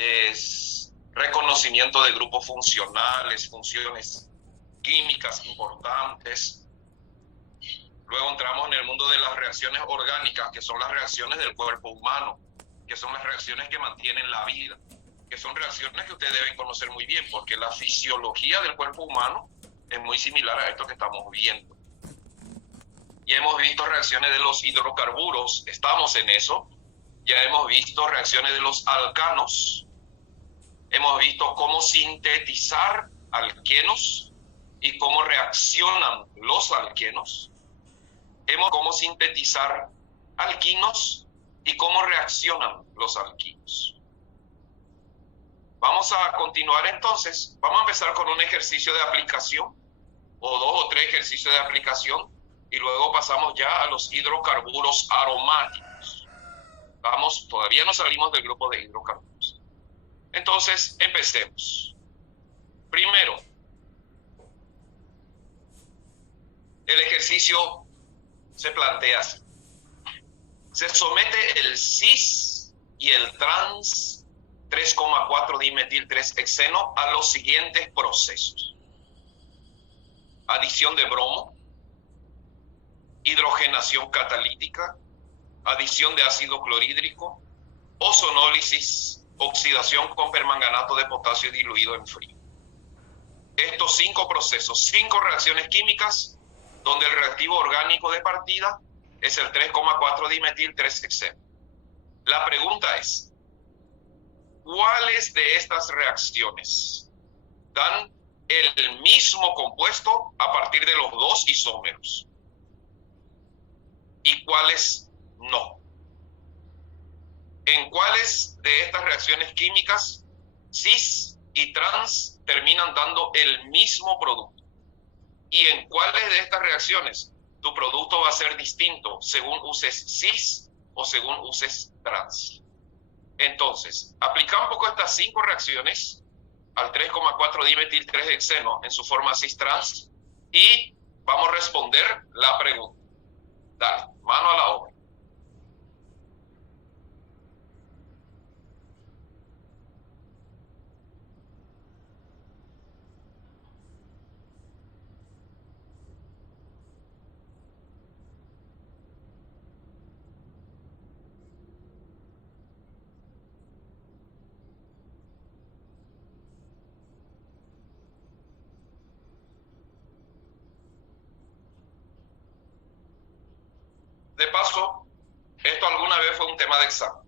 es reconocimiento de grupos funcionales, funciones químicas importantes. Luego entramos en el mundo de las reacciones orgánicas, que son las reacciones del cuerpo humano, que son las reacciones que mantienen la vida, que son reacciones que ustedes deben conocer muy bien, porque la fisiología del cuerpo humano es muy similar a esto que estamos viendo. Ya hemos visto reacciones de los hidrocarburos, estamos en eso. Ya hemos visto reacciones de los alcanos, hemos visto cómo sintetizar alquenos y cómo reaccionan los alquenos. Hemos visto cómo sintetizar alquinos y cómo reaccionan los alquinos. Vamos a continuar entonces. Vamos a empezar con un ejercicio de aplicación, o 2 o 3 ejercicios de aplicación, y luego pasamos ya a los hidrocarburos aromáticos. Todavía no salimos del grupo de hidrocarburos. Entonces, empecemos. Primero, el ejercicio se plantea así. Se somete el cis y el trans 3,4 dimetil 3-hexeno a los siguientes procesos: adición de bromo, hidrogenación catalítica, adición de ácido clorhídrico, ozonólisis, oxidación con permanganato de potasio diluido en frío. Estos 5 procesos, 5 reacciones químicas, donde el reactivo orgánico de partida es el 3,4 dimetil 3-hexeno. La pregunta es, ¿cuáles de estas reacciones dan el mismo compuesto a partir de los 2 isómeros? ¿Y cuáles no? ¿En cuáles de estas reacciones químicas cis y trans terminan dando el mismo producto? ¿Y en cuáles de estas reacciones tu producto va a ser distinto según uses cis o según uses trans? Entonces, aplica un poco estas 5 reacciones al 3,4 dimetil 3-hexeno en su forma cis-trans y vamos a responder la pregunta. Dale, mano a la obra. De paso, esto alguna vez fue un tema de examen.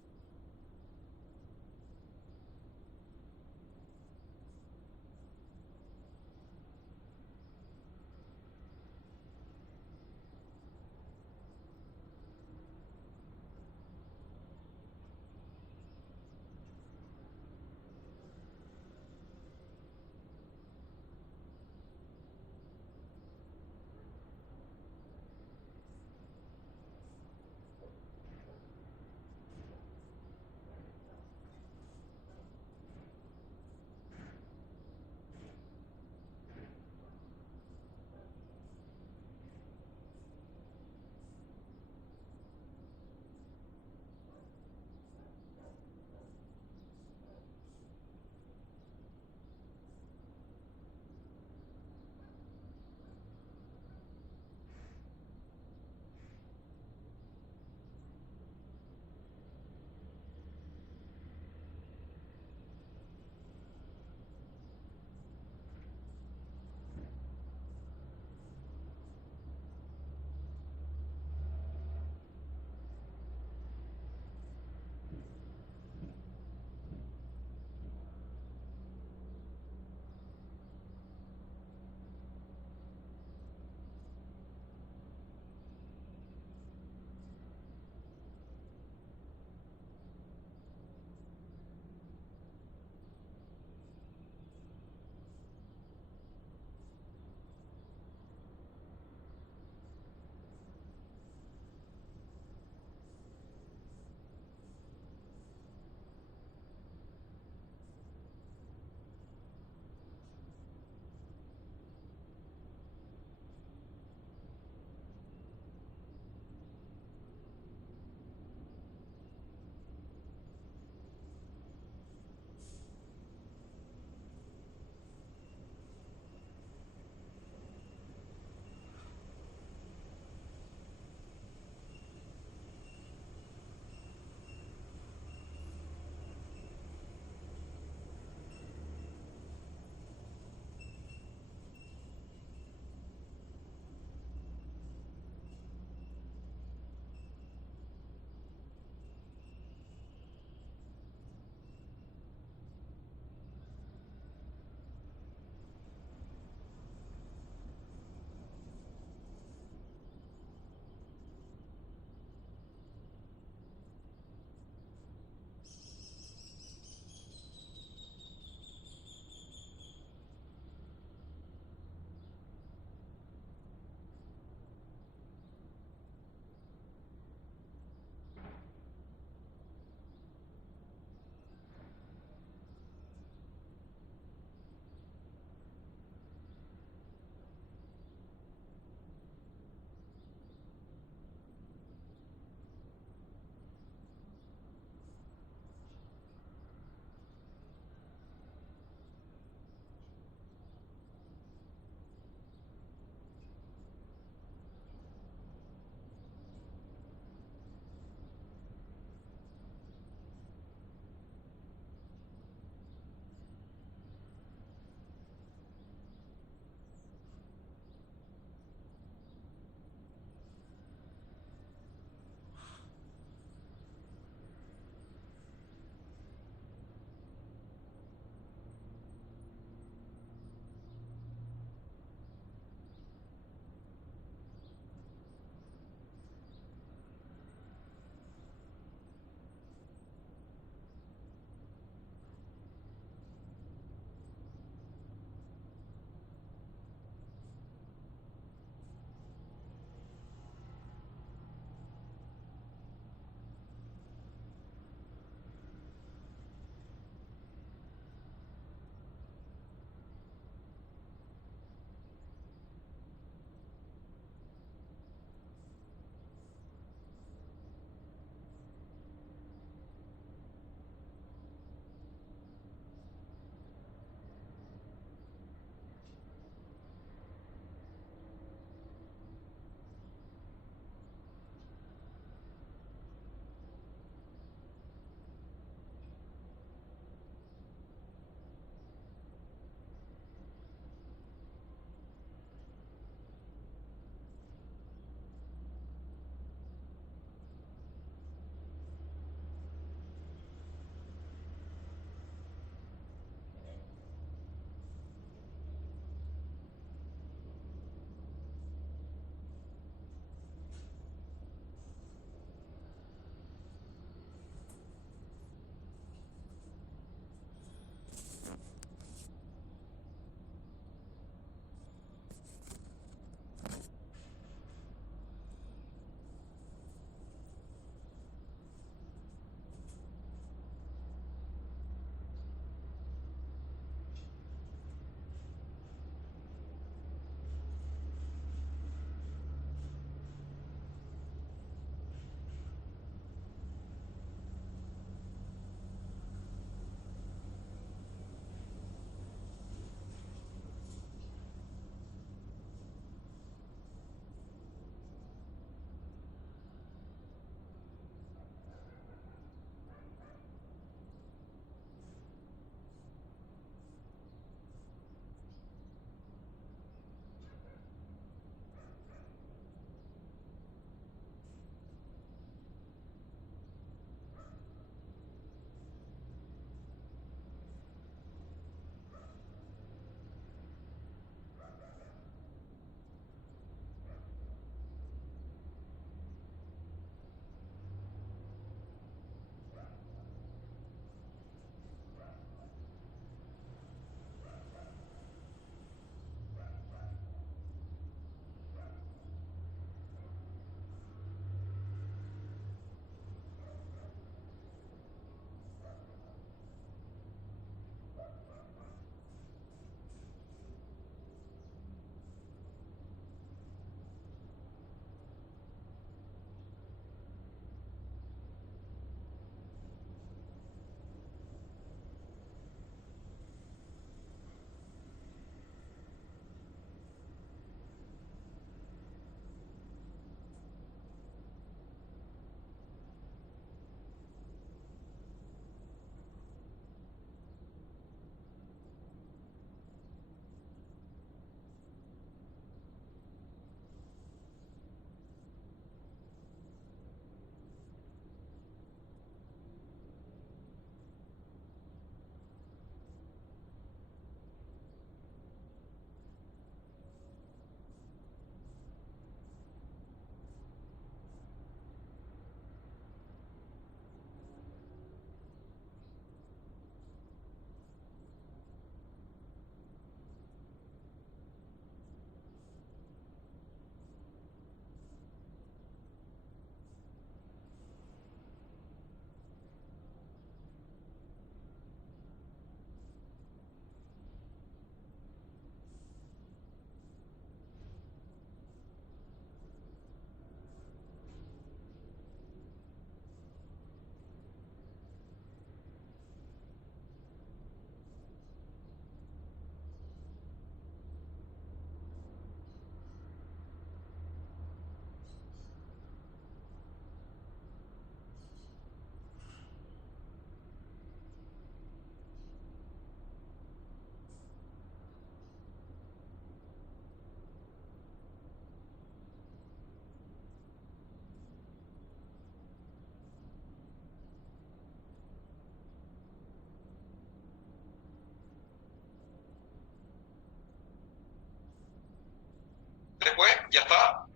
¿Ya está?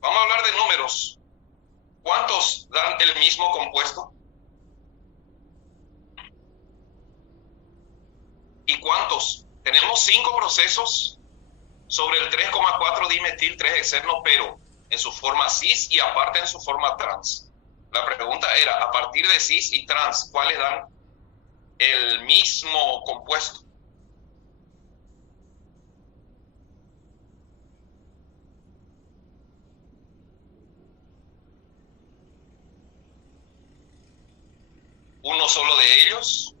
Vamos a hablar de números. ¿Cuántos dan el mismo compuesto? ¿Y cuántos? Tenemos 5 procesos sobre el 3,4 dimetil 3-hexeno, pero en su forma cis y aparte en su forma trans. La pregunta era, a partir de cis y trans, ¿cuáles dan el mismo compuesto? ¿Uno solo de ellos?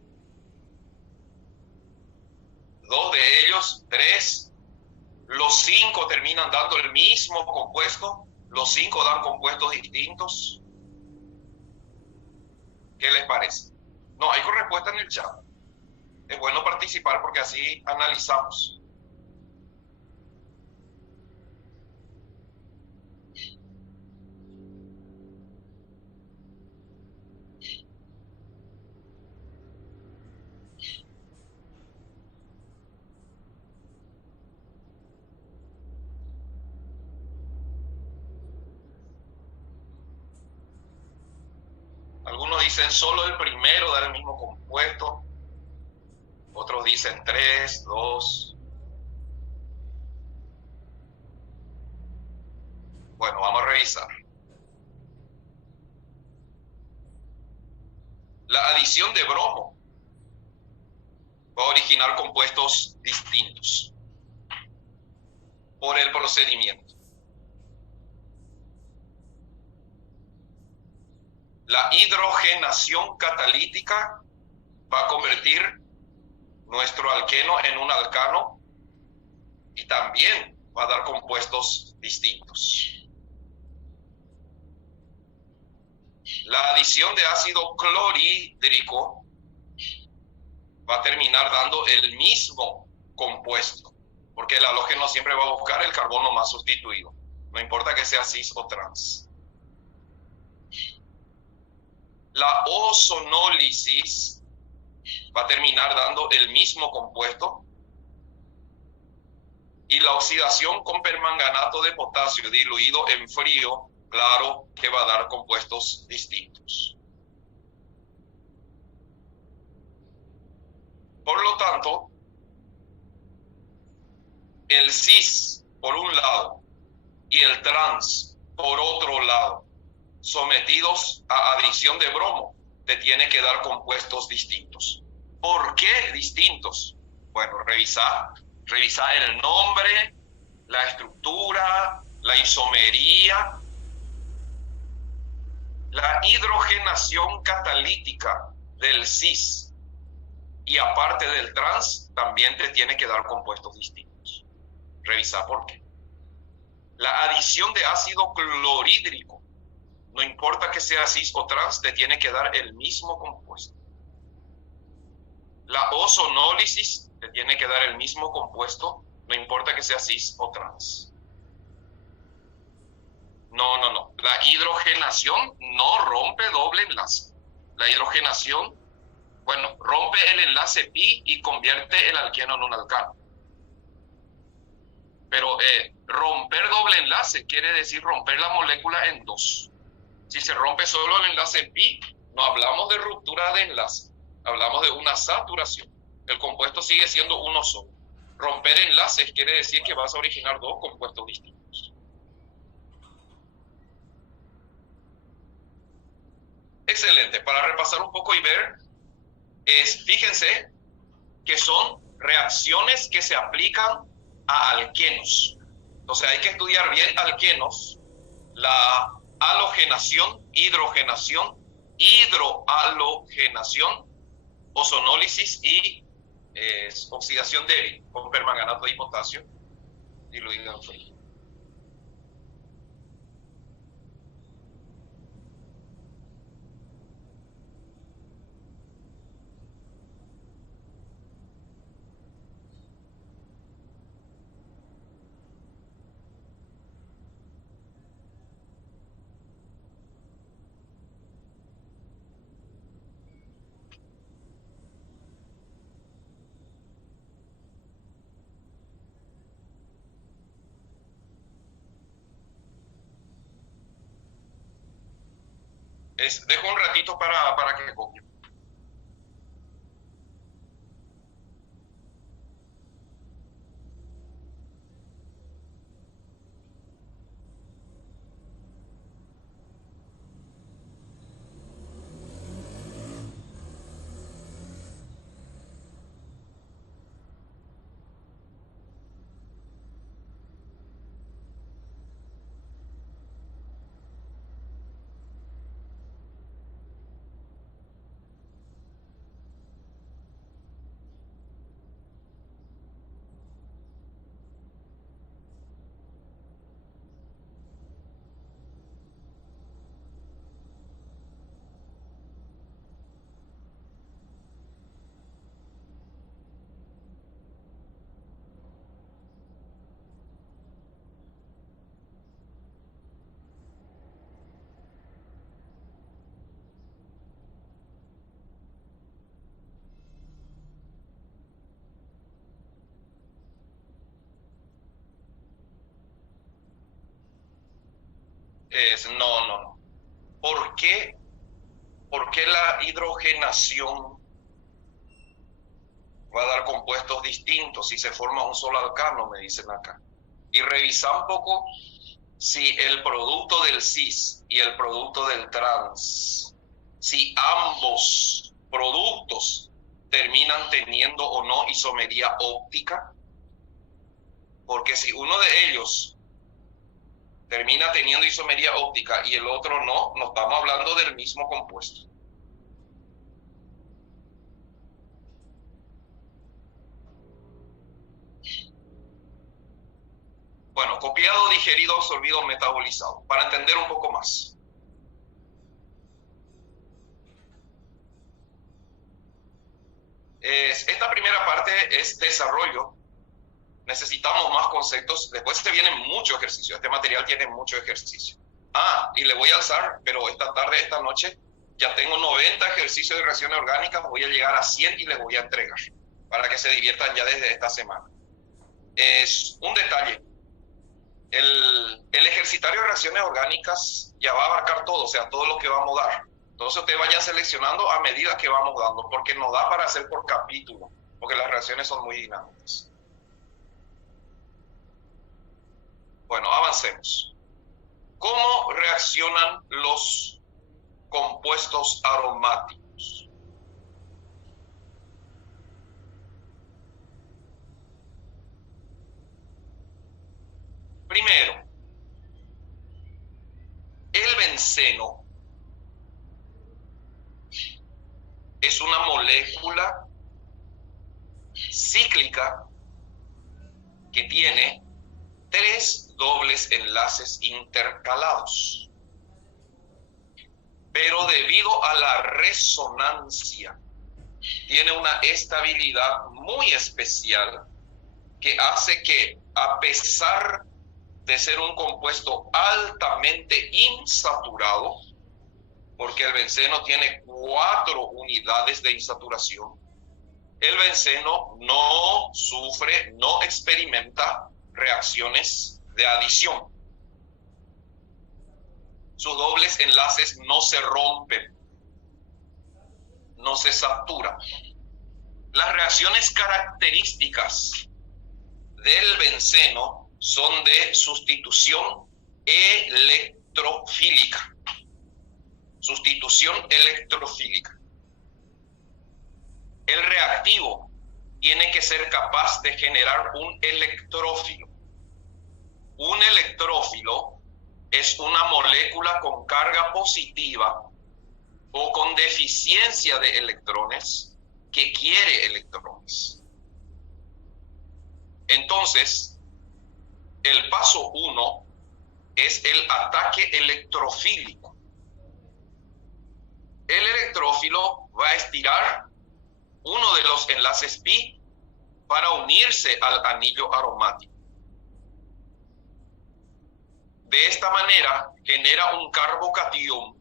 ¿Dos de ellos? ¿Tres? ¿Los 5 terminan dando el mismo compuesto? ¿Los 5 dan compuestos distintos? ¿Qué les parece? No, hay respuesta en el chat. Es bueno participar porque así analizamos. Algunos dicen solo el primero da el mismo compuesto. Otros dicen 3, 2. Bueno, vamos a revisar. La adición de bromo va a originar compuestos distintos por el procedimiento. La hidrogenación catalítica va a convertir nuestro alqueno en un alcano y también va a dar compuestos distintos. La adición de ácido clorhídrico va a terminar dando el mismo compuesto, porque el halógeno siempre va a buscar el carbono más sustituido, no importa que sea cis o trans. La ozonólisis va a terminar dando el mismo compuesto y la oxidación con permanganato de potasio diluido en frío, claro que va a dar compuestos distintos. Por lo tanto, el cis por un lado y el trans por otro lado, sometidos a adición de bromo, te tiene que dar compuestos distintos. ¿Por qué distintos? Bueno, revisa el nombre, la estructura, la isomería. La hidrogenación catalítica del cis y aparte del trans también te tiene que dar compuestos distintos. Revisa por qué. La adición de ácido clorhídrico, no importa que sea cis o trans, te tiene que dar el mismo compuesto. La ozonólisis te tiene que dar el mismo compuesto, no importa que sea cis o trans. No. La hidrogenación no rompe doble enlace. La hidrogenación, bueno, rompe el enlace pi y convierte el alqueno en un alcano. Pero romper doble enlace quiere decir romper la molécula en dos. Si se rompe solo el enlace pi, no hablamos de ruptura de enlace, hablamos de una saturación. El compuesto sigue siendo uno solo. Romper enlaces quiere decir que vas a originar dos compuestos distintos. Excelente. Para repasar un poco y ver, fíjense que son reacciones que se aplican a alquenos. Entonces hay que estudiar bien alquenos, la halogenación, hidrogenación, hidrohalogenación, ozonólisis y oxidación débil con permanganato de potasio diluido en frío. Dejo un ratito para que copie. No. ¿Por qué? ¿Por qué la hidrogenación va a dar compuestos distintos si se forma un solo alcano, me dicen acá? Y revisa un poco si el producto del cis y el producto del trans, si ambos productos terminan teniendo o no isomería óptica, porque si uno de ellos termina teniendo isomería óptica y el otro no estamos hablando del mismo compuesto. Bueno, copiado, digerido, absorbido, metabolizado, para entender un poco más. Esta primera parte es desarrollo. Necesitamos más conceptos. Después se vienen muchos ejercicios. Este material tiene mucho ejercicio. Y le voy a alzar, pero esta tarde, esta noche, ya tengo 90 ejercicios de reacciones orgánicas. Voy a llegar a 100 y les voy a entregar para que se diviertan ya desde esta semana. Es un detalle. El ejercitario de reacciones orgánicas ya va a abarcar todo, o sea, todo lo que vamos a dar. Entonces usted vaya seleccionando a medida que vamos dando, porque no da para hacer por capítulo, porque las reacciones son muy dinámicas. Bueno, avancemos. ¿Cómo reaccionan los compuestos aromáticos? Primero, el benceno es una molécula cíclica que tiene 3 dobles enlaces intercalados. Pero debido a la resonancia, tiene una estabilidad muy especial que hace que, a pesar de ser un compuesto altamente insaturado, porque el benceno tiene 4 unidades de insaturación, el benceno no sufre, no experimenta reacciones de adición. Sus dobles enlaces no se rompen, no se saturan. Las reacciones características del benceno son de sustitución electrofílica. Sustitución electrofílica. El reactivo tiene que ser capaz de generar un electrófilo. Un electrófilo es una molécula con carga positiva o con deficiencia de electrones que quiere electrones. Entonces, el paso 1 es el ataque electrofílico. El electrófilo va a estirar uno de los enlaces pi para unirse al anillo aromático. De esta manera genera un carbocatión,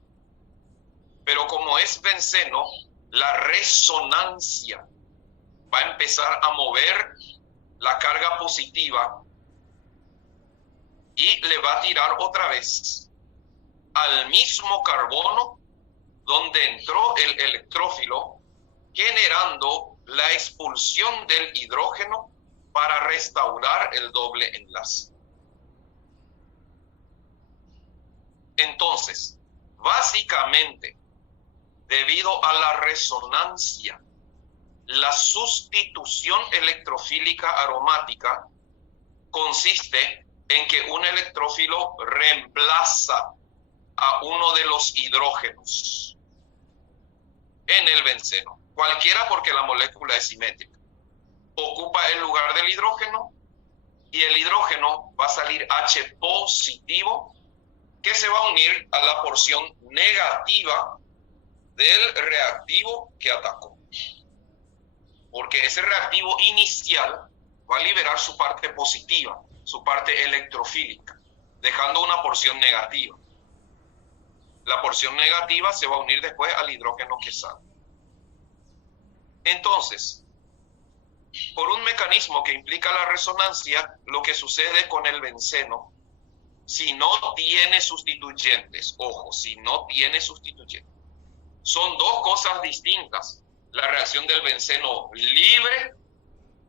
pero como es benceno, la resonancia va a empezar a mover la carga positiva y le va a tirar otra vez al mismo carbono donde entró el electrófilo, generando la expulsión del hidrógeno para restaurar el doble enlace. Entonces, básicamente, debido a la resonancia, la sustitución electrofílica aromática consiste en que un electrófilo reemplaza a uno de los hidrógenos en el benceno, cualquiera porque la molécula es simétrica. Ocupa el lugar del hidrógeno y el hidrógeno va a salir H positivo, que se va a unir a la porción negativa del reactivo que atacó. Porque ese reactivo inicial va a liberar su parte positiva, su parte electrofílica, dejando una porción negativa. La porción negativa se va a unir después al hidrógeno que sale. Entonces, por un mecanismo que implica la resonancia, lo que sucede con el benceno, si no tiene sustituyentes, ojo, si no tiene sustituyentes, son dos cosas distintas: la reacción del benceno libre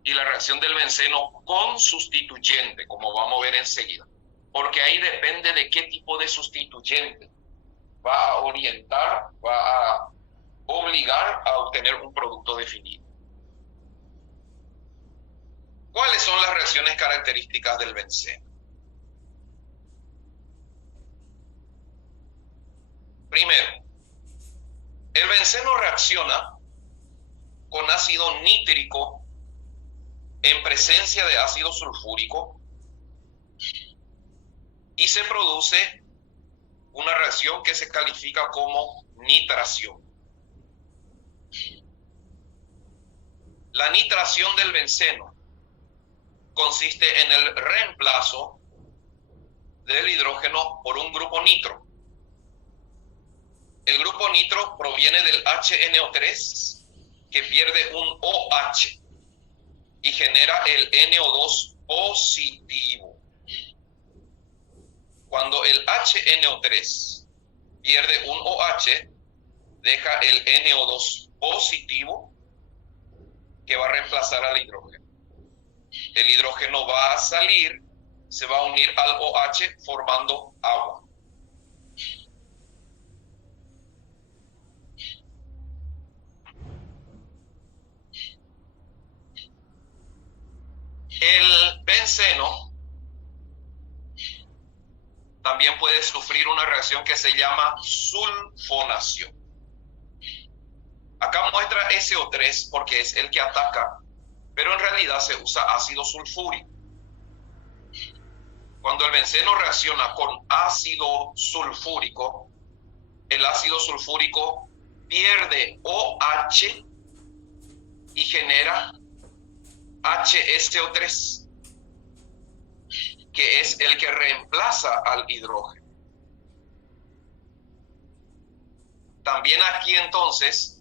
y la reacción del benceno con sustituyente, como vamos a ver enseguida, porque ahí depende de qué tipo de sustituyente va a orientar, va a obligar a obtener un producto definido. ¿Cuáles son las reacciones características del benceno? Primero, el benceno reacciona con ácido nítrico en presencia de ácido sulfúrico y se produce una reacción que se califica como nitración. La nitración del benceno consiste en el reemplazo del hidrógeno por un grupo nitro. El grupo nitro proviene del HNO3, que pierde un OH y genera el NO2 positivo. Cuando el HNO3 pierde un OH, deja el NO2 positivo, que va a reemplazar al hidrógeno. El hidrógeno va a salir, se va a unir al OH formando agua. El benceno también puede sufrir una reacción que se llama sulfonación. Acá muestra SO3 porque es el que ataca, pero en realidad se usa ácido sulfúrico. Cuando el benceno reacciona con ácido sulfúrico, el ácido sulfúrico pierde OH y genera HSO3, que es el que reemplaza al hidrógeno. También aquí entonces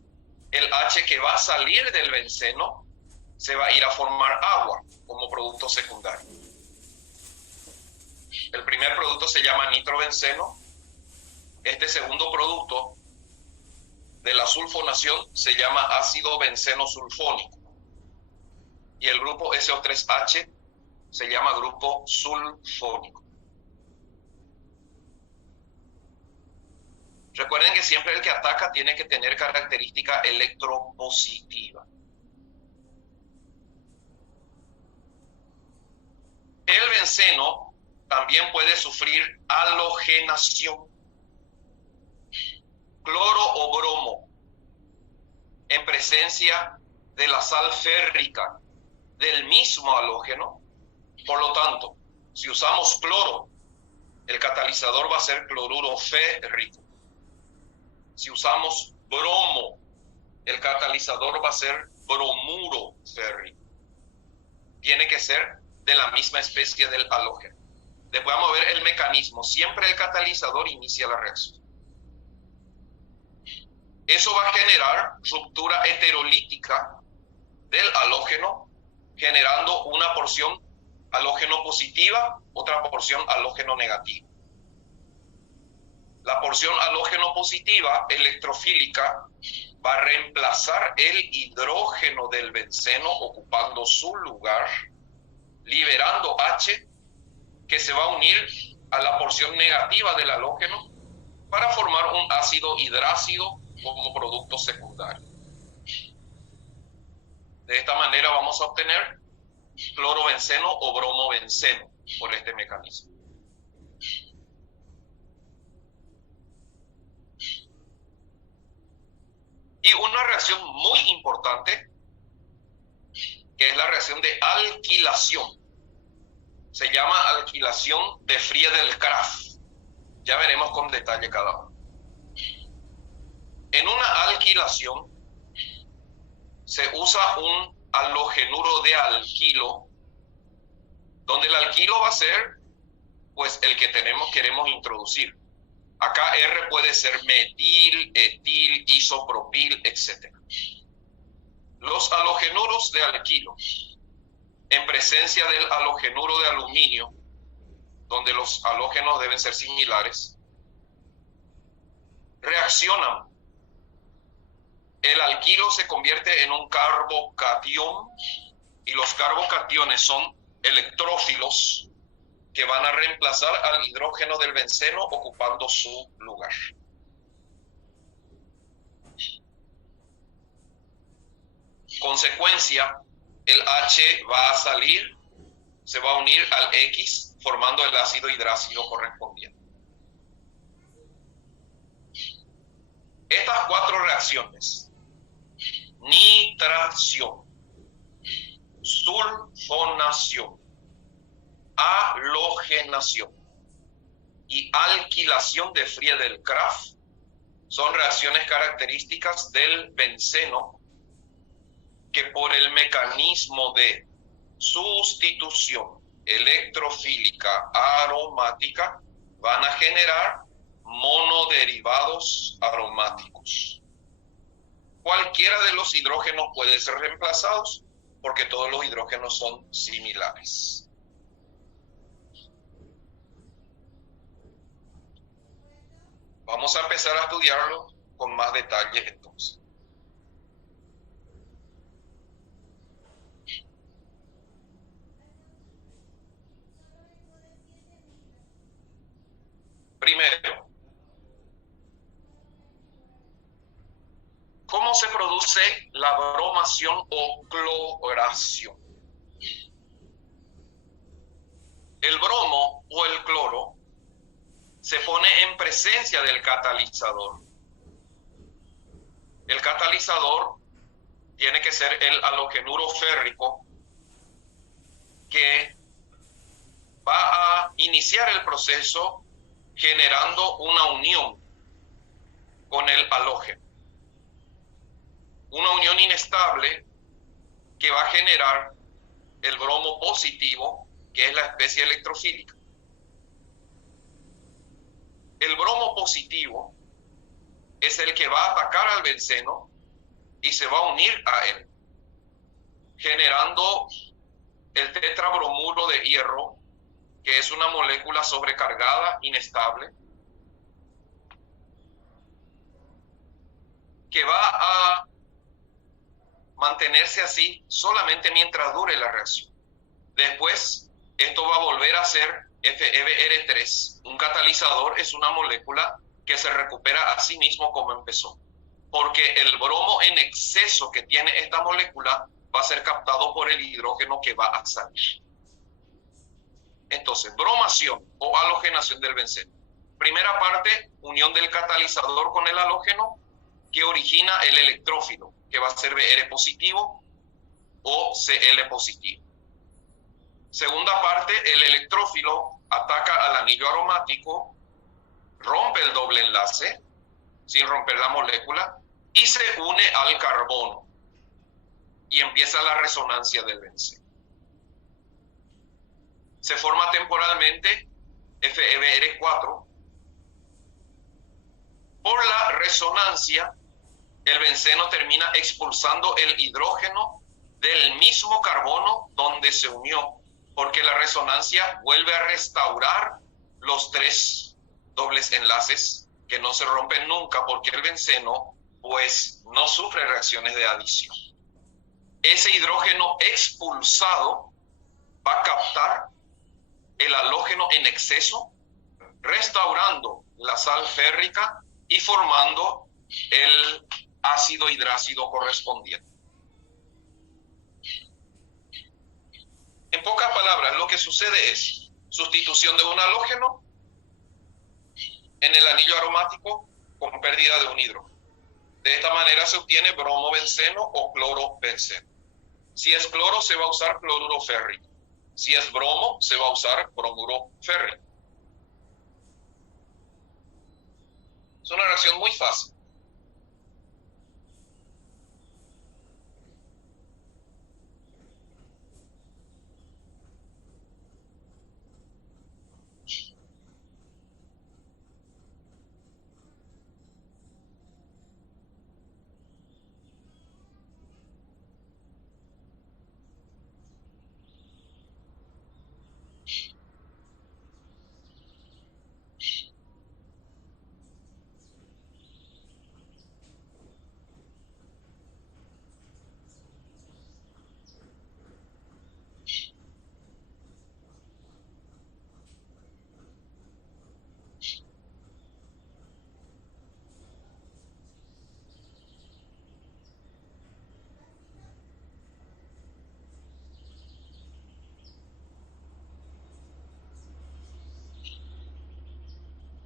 el H que va a salir del benceno se va a ir a formar agua como producto secundario. El primer producto se llama nitrobenceno. Este segundo producto de la sulfonación se llama ácido benceno sulfónico. Y el grupo SO3H se llama grupo sulfónico. Recuerden que siempre el que ataca tiene que tener característica electropositiva. El benceno también puede sufrir halogenación. Cloro o bromo en presencia de la sal férrica del mismo halógeno. Por lo tanto, si usamos cloro, el catalizador va a ser cloruro férrico. Si usamos bromo, el catalizador va a ser bromuro férrico. Tiene que ser de la misma especie del halógeno. Después vamos a ver el mecanismo. Siempre el catalizador inicia la reacción. Eso va a generar ruptura heterolítica del halógeno, generando una porción halógeno positiva, otra porción halógeno negativa. La porción halógeno positiva electrofílica va a reemplazar el hidrógeno del benceno ocupando su lugar, liberando H, que se va a unir a la porción negativa del halógeno para formar un ácido hidrácido como producto secundario. De esta manera vamos a obtener clorobenceno o bromobenceno por este mecanismo. Y una reacción muy importante, que es la reacción de alquilación. Se llama alquilación de Friedel-Crafts. Ya veremos con detalle cada uno. En una alquilación se usa un halogenuro de alquilo, donde el alquilo va a ser pues el que queremos introducir. Acá R puede ser metil, etil, isopropil, etc. Los halogenuros de alquilo, en presencia del halogenuro de aluminio, donde los halógenos deben ser similares, reaccionan. El alquilo se convierte en un carbocatión y los carbocationes son electrófilos que van a reemplazar al hidrógeno del benceno ocupando su lugar. Consecuencia, el H va a salir, se va a unir al X formando el ácido hidrácido correspondiente. Estas cuatro reacciones, nitración, sulfonación, halogenación y alquilación de Friedel-Crafts, son reacciones características del benceno que por el mecanismo de sustitución electrofílica aromática van a generar monoderivados aromáticos. Cualquiera de los hidrógenos puede ser reemplazados porque todos los hidrógenos son similares. Vamos a empezar a estudiarlo con más detalle entonces. Primero, ¿cómo se produce la bromación o cloración? El bromo o el cloro se pone en presencia del catalizador. El catalizador tiene que ser el halogenuro férrico que va a iniciar el proceso generando una unión con el halógeno. Una unión inestable que va a generar el bromo positivo, que es la especie electrofílica. El bromo positivo es el que va a atacar al benceno y se va a unir a él, generando el tetrabromuro de hierro, que es una molécula sobrecargada, inestable, que va a mantenerse así solamente mientras dure la reacción. Después, esto va a volver a ser FeBr3. Un catalizador es una molécula que se recupera a sí mismo como empezó, porque el bromo en exceso que tiene esta molécula va a ser captado por el hidrógeno que va a salir. Entonces, bromación o halogenación del benceno. Primera parte, unión del catalizador con el halógeno que origina el electrófilo, que va a ser Br positivo o Cl positivo. Segunda parte, el electrófilo ataca al anillo aromático, rompe el doble enlace sin romper la molécula y se une al carbono y empieza la resonancia del benceno. Se forma temporalmente FeBr4. Por la resonancia, el benceno termina expulsando el hidrógeno del mismo carbono donde se unió, porque la resonancia vuelve a restaurar los tres dobles enlaces que no se rompen nunca porque el benceno pues no sufre reacciones de adición. Ese hidrógeno expulsado va a captar el halógeno en exceso, restaurando la sal férrica y formando el ácido hidrácido correspondiente. En pocas palabras, lo que sucede es sustitución de un halógeno en el anillo aromático con pérdida de un hidrógeno. De esta manera se obtiene bromobenceno o clorobenceno. Si es cloro, se va a usar cloruro férrico. Si es bromo, se va a usar bromuro férrico. Es una reacción muy fácil.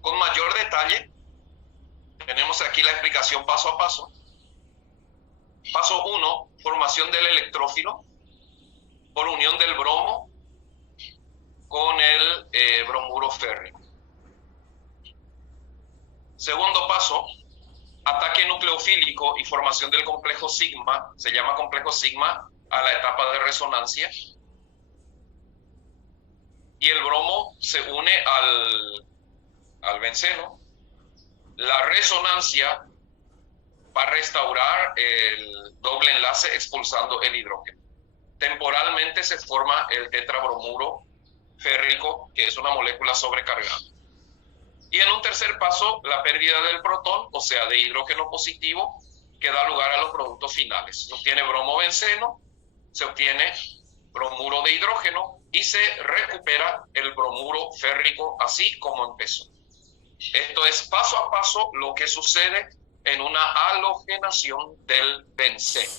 Con mayor detalle, tenemos aquí la explicación paso a paso. Paso 1, formación del electrófilo por unión del bromo con el bromuro férrico. Segundo paso, ataque nucleofílico y formación del complejo sigma, se llama complejo sigma a la etapa de resonancia. Y el bromo se une al benceno. La resonancia va a restaurar el doble enlace expulsando el hidrógeno. Temporalmente se forma el tetrabromuro férrico, que es una molécula sobrecargada. Y en un tercer paso, la pérdida del protón, o sea, de hidrógeno positivo, que da lugar a los productos finales. Se obtiene bromobenceno, se obtiene bromuro de hidrógeno y se recupera el bromuro férrico así como empezó. Esto es paso a paso lo que sucede en una halogenación del benceno.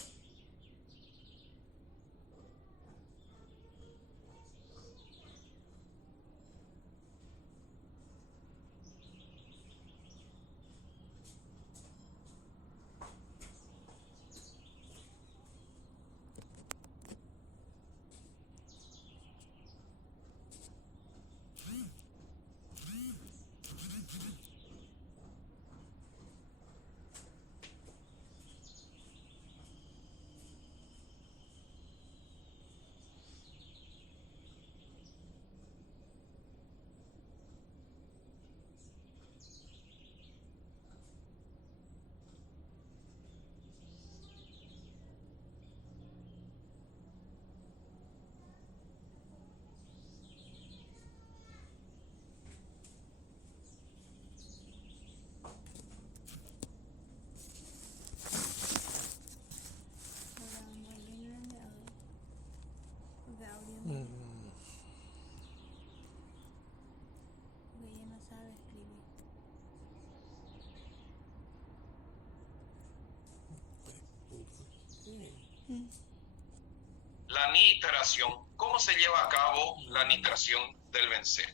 La nitración. ¿Cómo se lleva a cabo la nitración del benceno?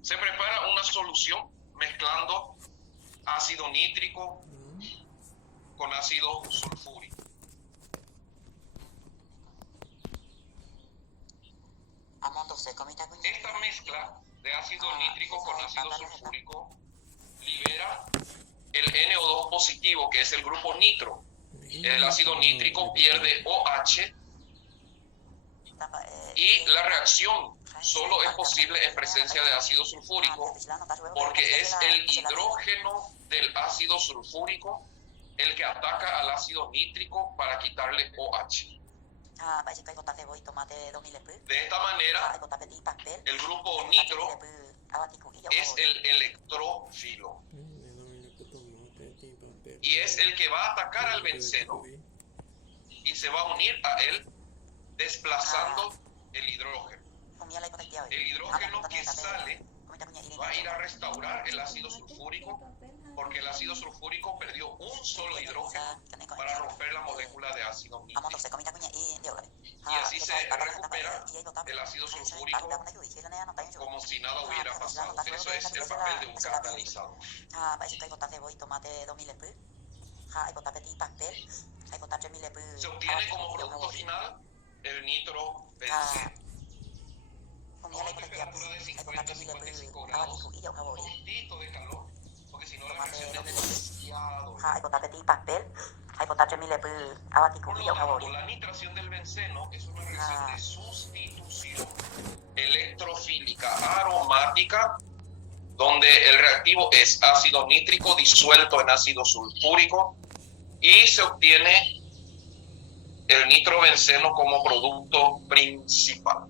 Se prepara una solución mezclando ácido nítrico con ácido sulfúrico. Esta mezcla de ácido nítrico con ácido sulfúrico libera el NO2 positivo, que es el grupo nitro. El ácido nítrico pierde OH y la reacción solo es posible en presencia de ácido sulfúrico porque es el hidrógeno del ácido sulfúrico el que ataca al ácido nítrico para quitarle OH. De esta manera, el grupo nitro es el electrófilo y es el que va a atacar al benceno y se va a unir a él desplazando el hidrógeno. El hidrógeno que sale va a ir a restaurar el ácido sulfúrico porque el ácido sulfúrico perdió un solo hidrógeno para romper la molécula de ácido nítrico. Y así se recupera el ácido sulfúrico como si nada hubiera pasado. Eso es el papel de un catalizador. Se obtiene como producto final el nitrobenceno. A una temperatura de 50-55 grados, un poquitito de calor, porque si no la reacción es demasiado. Por lo tanto, la nitración del benceno es una reacción de sustitución electrofílica aromática, donde el reactivo es ácido nítrico disuelto en ácido sulfúrico y se obtiene el nitrobenceno como producto principal.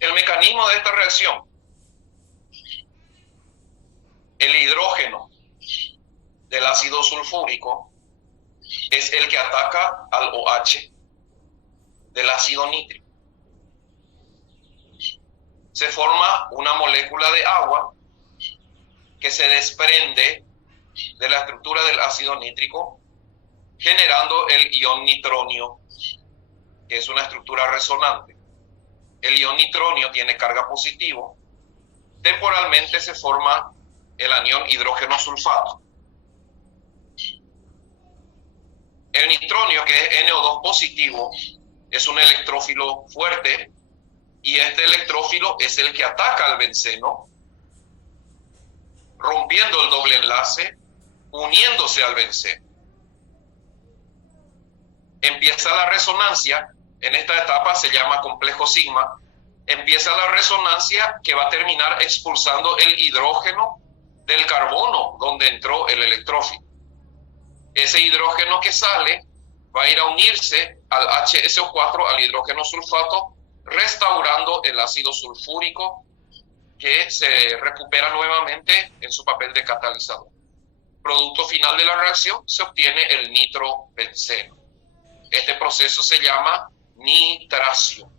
El mecanismo de esta reacción: el hidrógeno del ácido sulfúrico es el que ataca al OH del ácido nítrico. Se forma una molécula de agua que se desprende de la estructura del ácido nítrico, generando el ion nitronio, que es una estructura resonante. El ion nitronio tiene carga positivo. Temporalmente se forma el anión hidrógeno sulfato. El nitronio, que es NO2 positivo, es un electrófilo fuerte y este electrófilo es el que ataca al benceno, rompiendo el doble enlace, uniéndose al benceno. Empieza la resonancia. En esta etapa se llama complejo sigma. Empieza la resonancia que va a terminar expulsando el hidrógeno del carbono donde entró el electrófilo. Ese hidrógeno que sale va a ir a unirse al HSO4, al hidrógeno sulfato, restaurando el ácido sulfúrico que se recupera nuevamente en su papel de catalizador. Producto final de la reacción, se obtiene el nitrobenceno. Este proceso se llama nitración.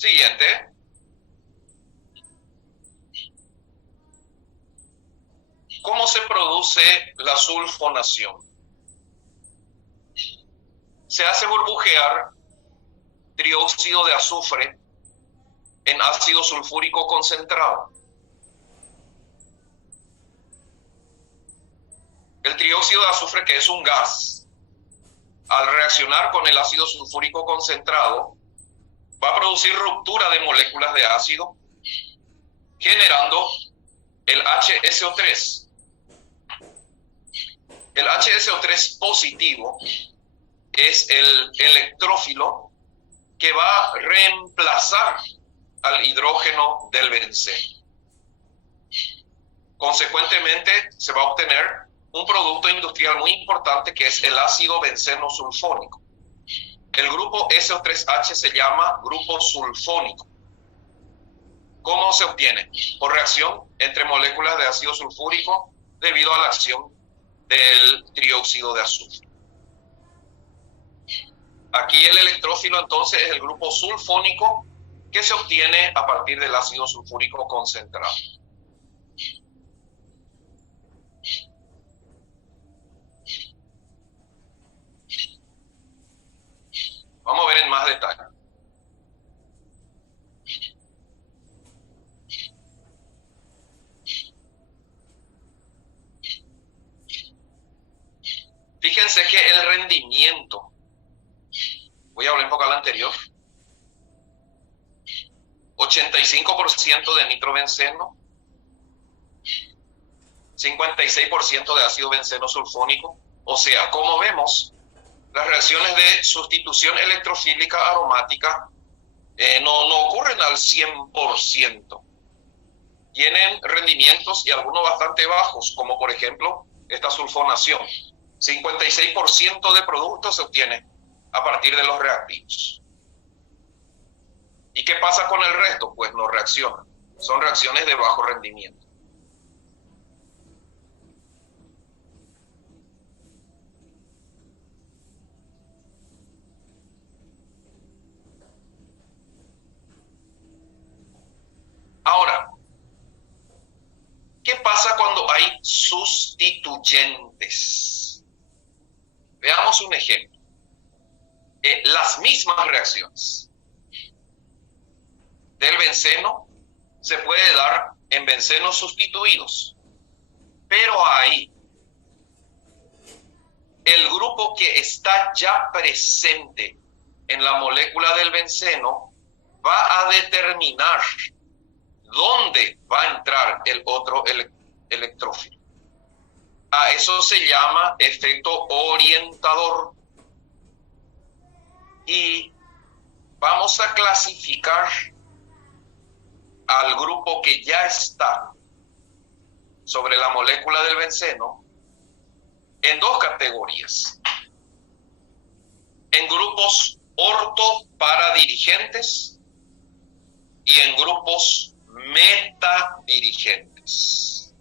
Siguiente. ¿Cómo se produce la sulfonación? Se hace burbujear trióxido de azufre en ácido sulfúrico concentrado. El trióxido de azufre, que es un gas, al reaccionar con el ácido sulfúrico concentrado, va a producir ruptura de moléculas de ácido, generando el HSO3. El HSO3 positivo es el electrófilo que va a reemplazar al hidrógeno del benceno. Consecuentemente, se va a obtener un producto industrial muy importante que es el ácido benceno sulfónico. El grupo SO3H se llama grupo sulfónico. ¿Cómo se obtiene? Por reacción entre moléculas de ácido sulfúrico debido a la acción del trióxido de azufre. Aquí el electrófilo entonces es el grupo sulfónico que se obtiene a partir del ácido sulfúrico concentrado. Vamos a ver en más detalle. Fíjense que el rendimiento, voy a hablar un poco al anterior, 85% de nitrobenceno, 56% de ácido benceno sulfónico. O sea, como vemos, las reacciones de sustitución electrofílica aromática no ocurren al 100%. Tienen rendimientos y algunos bastante bajos, como por ejemplo esta sulfonación. 56% de productos se obtiene a partir de los reactivos. ¿Y qué pasa con el resto? Pues no reaccionan. Son reacciones de bajo rendimiento. Ahora, ¿qué pasa cuando hay sustituyentes? Veamos un ejemplo. Las mismas reacciones del benceno se puede dar en bencenos sustituidos, pero ahí el grupo que está ya presente en la molécula del benceno va a determinar dónde va a entrar el otro electrófilo. A eso se llama efecto orientador. Y vamos a clasificar al grupo que ya está sobre la molécula del benceno en dos categorías. En grupos orto-paradirigentes y en grupos metadirigentes.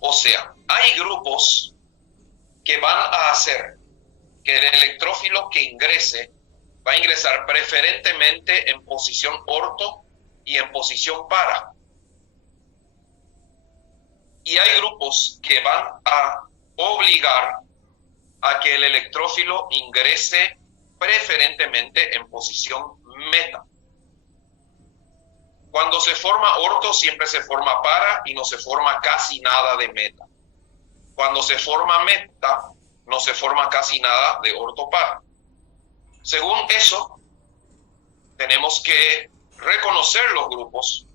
O sea, hay grupos que van a hacer que el electrófilo que ingrese va a ingresar preferentemente en posición orto y en posición para. Y hay grupos que van a obligar a que el electrófilo ingrese preferentemente en posición meta. Cuando se forma orto siempre se forma para y no se forma casi nada de meta. Cuando se forma meta no se forma casi nada de orto para. Según eso, tenemos que reconocer los grupos.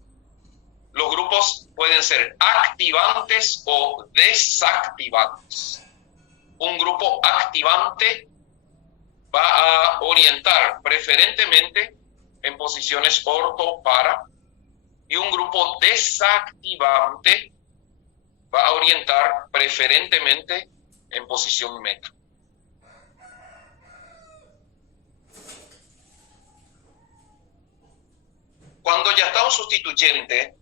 Los grupos pueden ser activantes o desactivantes. Un grupo activante va a orientar preferentemente en posiciones orto para, y un grupo desactivante va a orientar preferentemente en posición meta. Cuando ya está un sustituyente,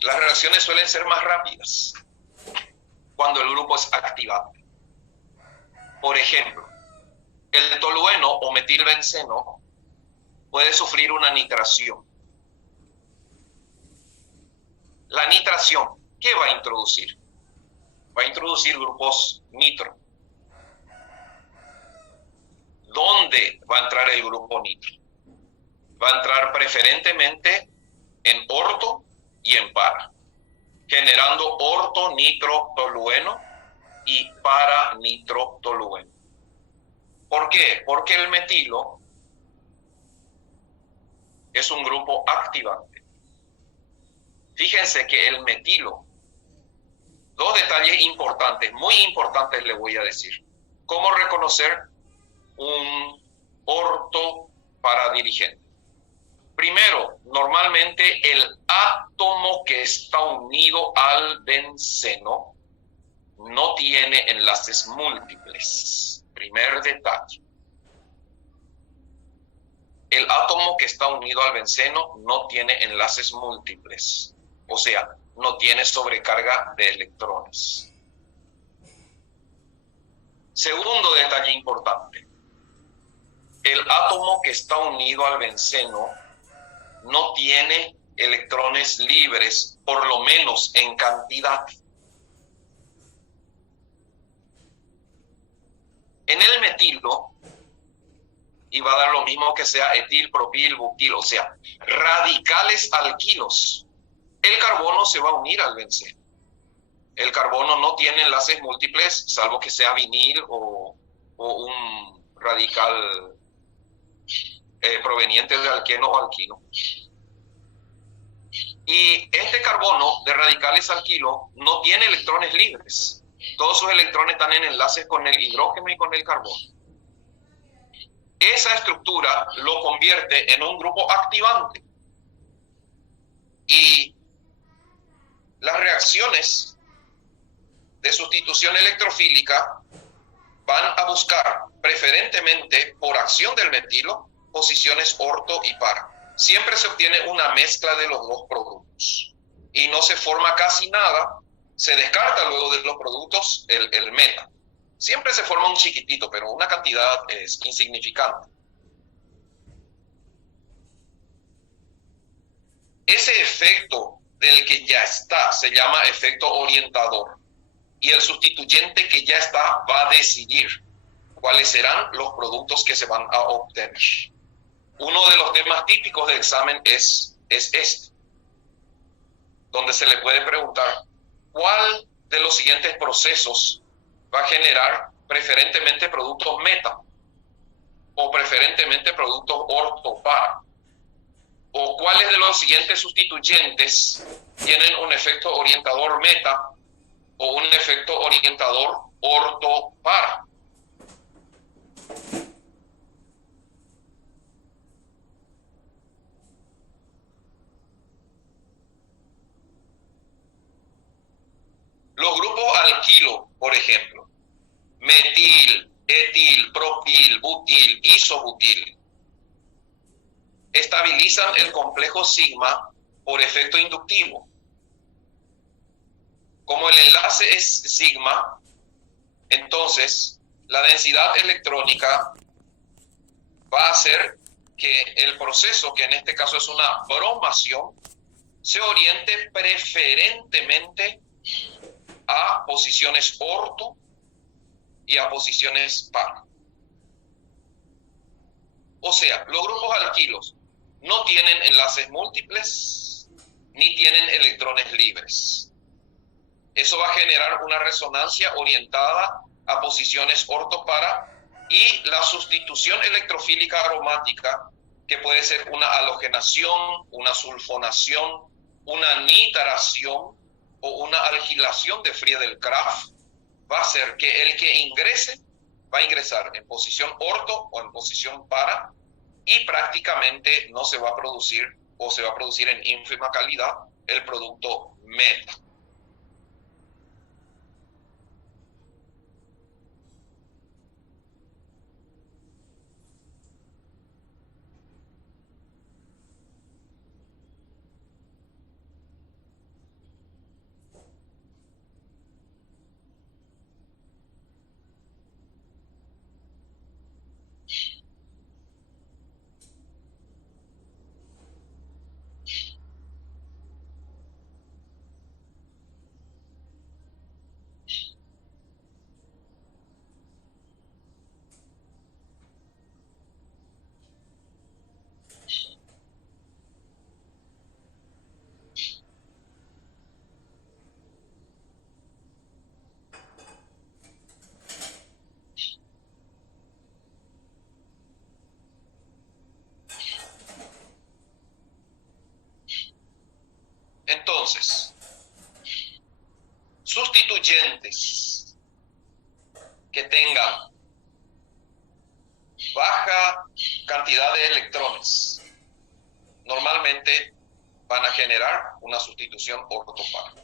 las reacciones suelen ser más rápidas cuando el grupo es activante. Por ejemplo, el tolueno o metilbenceno puede sufrir una nitración. La nitración, ¿qué va a introducir? Va a introducir grupos nitro. ¿Dónde va a entrar el grupo nitro? Va a entrar preferentemente en orto y en para, generando ortonitrotolueno y para-nitrotolueno. ¿Por qué? Porque el metilo es un grupo activante. Fíjense que el metilo, dos detalles importantes, muy importantes le voy a decir. ¿Cómo reconocer un orto para dirigente? Primero, normalmente el átomo que está unido al benceno no tiene enlaces múltiples. Primer detalle. El átomo que está unido al benceno no tiene enlaces múltiples. O sea, no tiene sobrecarga de electrones. Segundo detalle importante. El átomo que está unido al benceno no tiene electrones libres, por lo menos en cantidad. En el metilo, y va a dar lo mismo que sea etil, propil, butil, o sea, radicales alquilos, el carbono se va a unir al benceno. El carbono no tiene enlaces múltiples, salvo que sea vinil o un radical proveniente de alqueno o alquino. Y este carbono de radicales alquilo no tiene electrones libres. Todos sus electrones están en enlaces con el hidrógeno y con el carbono. Esa estructura lo convierte en un grupo activante. Y las reacciones de sustitución electrofílica van a buscar preferentemente por acción del metilo posiciones orto y para. Siempre se obtiene una mezcla de los dos productos y no se forma casi nada, se descarta luego de los productos el meta. Siempre se forma un chiquitito, pero una cantidad es insignificante. Ese efecto del que ya está se llama efecto orientador y el sustituyente que ya está va a decidir cuáles serán los productos que se van a obtener. Uno de los temas típicos de examen es este, donde se le puede preguntar cuál de los siguientes procesos va a generar preferentemente productos meta o preferentemente productos orto-para, o cuáles de los siguientes sustituyentes tienen un efecto orientador meta o un efecto orientador orto-para. Los grupos alquilo, por ejemplo, metil, etil, propil, butil, isobutil, estabilizan el complejo sigma por efecto inductivo. Como el enlace es sigma, entonces la densidad electrónica va a hacer que el proceso, que en este caso es una bromación, se oriente preferentemente a posiciones orto y a posiciones para. O sea, los grupos alquilos no tienen enlaces múltiples ni tienen electrones libres. Eso va a generar una resonancia orientada a posiciones orto-para y la sustitución electrofílica aromática, que puede ser una halogenación, una sulfonación, una nitración o una alquilación de Friedel-Crafts, va a hacer que el que ingrese va a ingresar en posición orto o en posición para y prácticamente no se va a producir o se va a producir en ínfima calidad el producto meta. Entonces, sustituyentes que tengan baja cantidad de electrones normalmente van a generar una sustitución ortopara.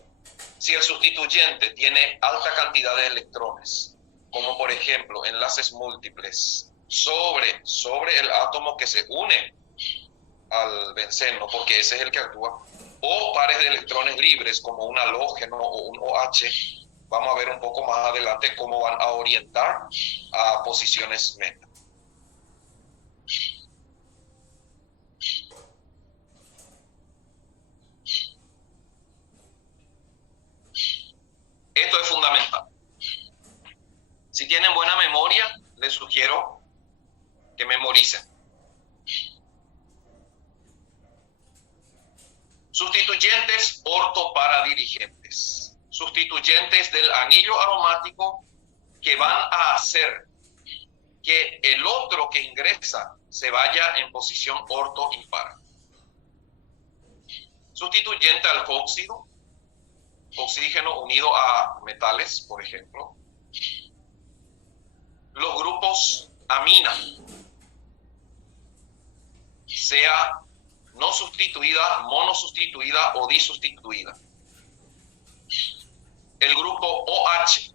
Si el sustituyente tiene alta cantidad de electrones, como por ejemplo enlaces múltiples sobre el átomo que se une al benceno, porque ese es el que actúa, o pares de electrones libres como un halógeno o un OH, vamos a ver un poco más adelante cómo van a orientar a posiciones meta. Esto es fundamental. Si tienen buena memoria, les sugiero que memoricen. Sustituyentes ortoparadirigentes. Sustituyentes del anillo aromático que van a hacer que el otro que ingresa se vaya en posición ortoimpar. Sustituyente alcohóxido, oxígeno unido a metales, por ejemplo. Los grupos amina, sea no sustituida, monosustituida o disustituida. El grupo OH,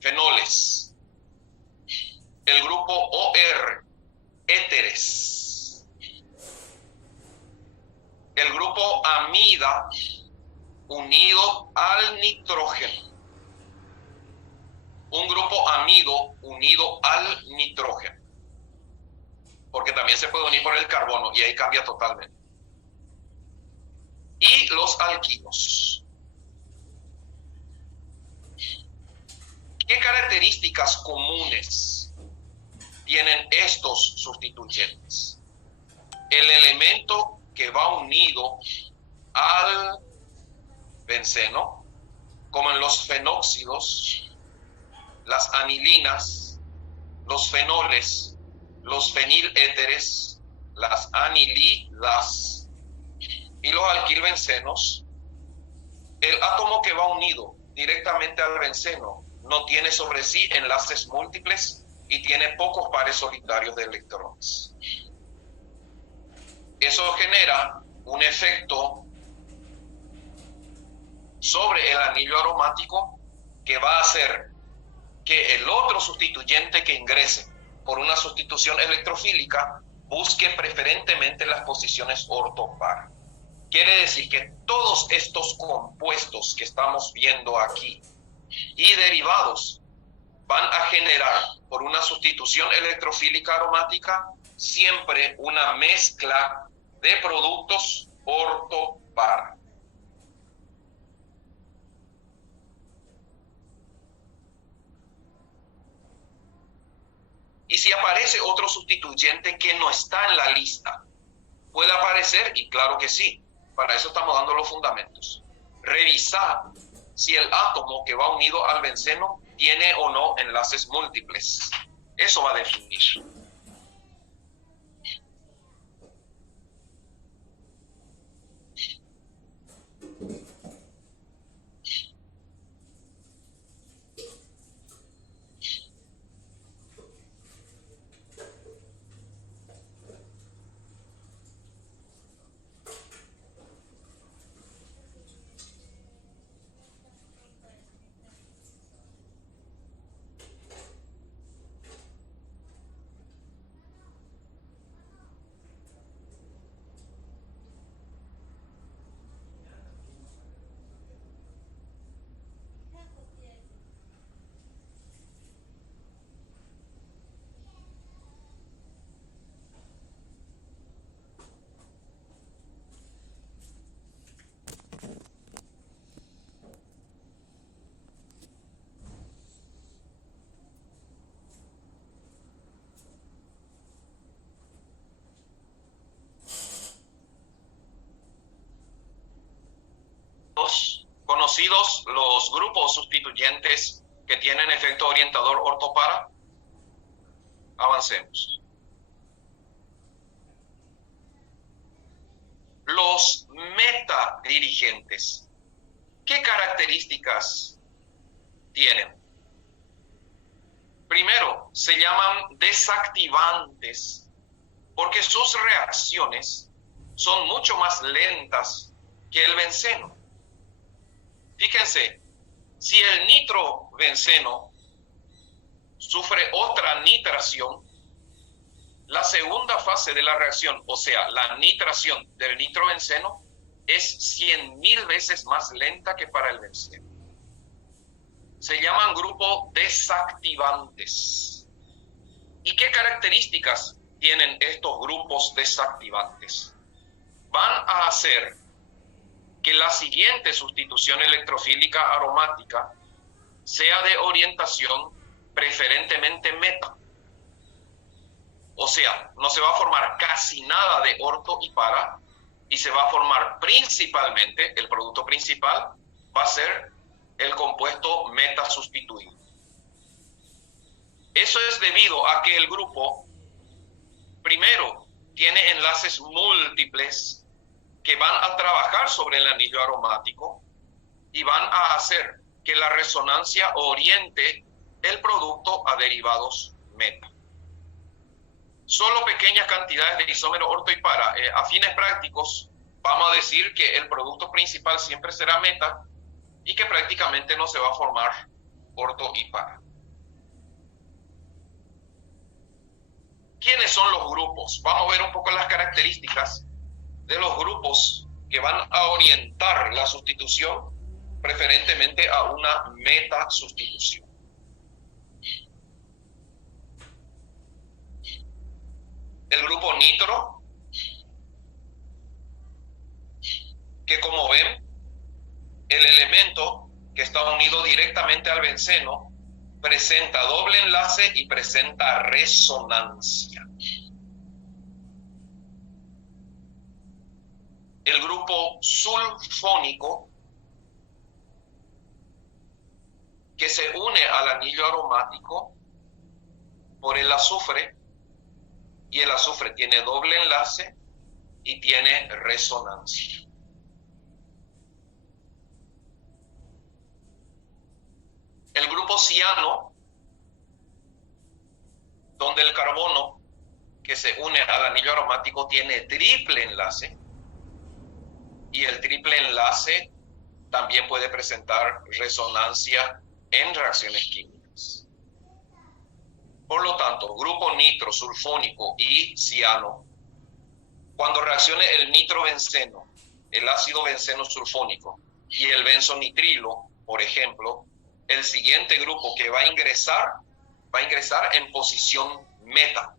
fenoles. El grupo OR, éteres. El grupo amida unido al nitrógeno. Un grupo amido unido al nitrógeno. Porque también se puede unir por el carbono y ahí cambia totalmente. Y los alquinos. ¿Qué características comunes tienen estos sustituyentes? El elemento que va unido al benceno, como en los fenóxidos, las anilinas, los fenoles, los feniléteres, las anilidas y los alquilbencenos, el átomo que va unido directamente al benceno no tiene sobre sí enlaces múltiples y tiene pocos pares solitarios de electrones. Eso genera un efecto sobre el anillo aromático que va a hacer que el otro sustituyente que ingrese por una sustitución electrofílica busque preferentemente las posiciones ortopar. Quiere decir que todos estos compuestos que estamos viendo aquí y derivados van a generar por una sustitución electrofílica aromática siempre una mezcla de productos ortopar. Y si aparece otro sustituyente que no está en la lista, ¿puede aparecer? Y claro que sí. Para eso estamos dando los fundamentos. Revisar si el átomo que va unido al benceno tiene o no enlaces múltiples. Eso va a definir. Conocidos los grupos sustituyentes que tienen efecto orientador ortopara. Avancemos. Los meta meta dirigentes. ¿Qué características tienen? Primero, se llaman desactivantes porque sus reacciones son mucho más lentas que el benceno. Fíjense, si el nitrobenceno sufre otra nitración, la segunda fase de la reacción, o sea, la nitración del nitrobenceno, es 100.000 veces más lenta que para el benceno. Se llaman grupo desactivantes. ¿Y qué características tienen estos grupos desactivantes? Van a hacer que la siguiente sustitución electrofílica aromática sea de orientación preferentemente meta. O sea, no se va a formar casi nada de orto y para, y se va a formar principalmente, el producto principal va a ser el compuesto meta sustituido. Eso es debido a que el grupo, primero, tiene enlaces múltiples que van a trabajar sobre el anillo aromático y van a hacer que la resonancia oriente el producto a derivados meta. Solo pequeñas cantidades de isómero orto y para. A fines prácticos, vamos a decir que el producto principal siempre será meta y que prácticamente no se va a formar orto y para. ¿Quiénes son los grupos? Vamos a ver un poco las características de los grupos que van a orientar la sustitución preferentemente a una meta sustitución. El grupo nitro, que como ven, el elemento que está unido directamente al benceno presenta doble enlace y presenta resonancia. El grupo sulfónico, que se une al anillo aromático por el azufre, y el azufre tiene doble enlace y tiene resonancia. El grupo ciano, donde el carbono que se une al anillo aromático tiene triple enlace, y el triple enlace también puede presentar resonancia en reacciones químicas. Por lo tanto, grupo nitro, sulfónico y ciano, cuando reaccione el nitrobenceno, el ácido benceno sulfónico y el benzonitrilo, por ejemplo, el siguiente grupo que va a ingresar en posición meta.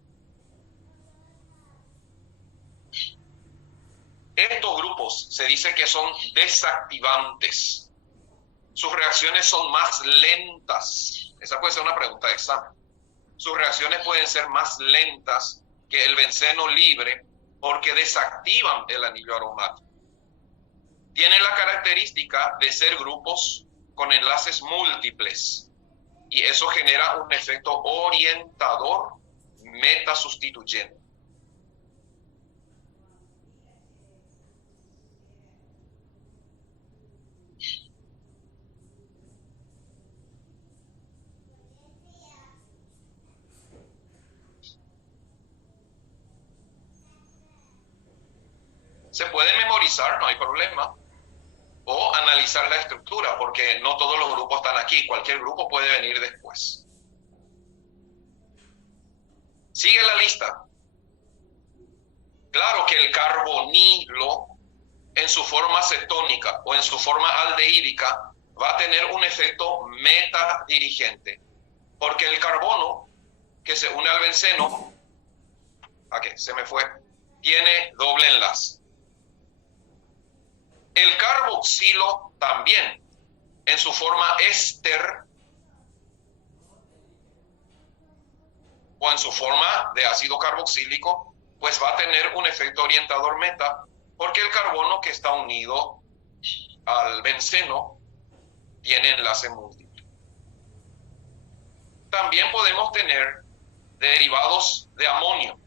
Estos grupos se dice que son desactivantes. Sus reacciones son más lentas. Esa puede ser una pregunta de examen. Sus reacciones pueden ser más lentas que el benceno libre porque desactivan el anillo aromático. Tienen la característica de ser grupos con enlaces múltiples y eso genera un efecto orientador metasustituyente. Se puede memorizar, no hay problema, o analizar la estructura, porque no todos los grupos están aquí, cualquier grupo puede venir después. Sigue la lista. Claro que el carbonilo, en su forma cetónica o en su forma aldehídica, va a tener un efecto metadirigente, porque el carbono que se une al benceno, se me fue, tiene doble enlace. El carboxilo también, en su forma éster o en su forma de ácido carboxílico, pues va a tener un efecto orientador meta, porque el carbono que está unido al benceno tiene enlace múltiple. También podemos tener derivados de amonio.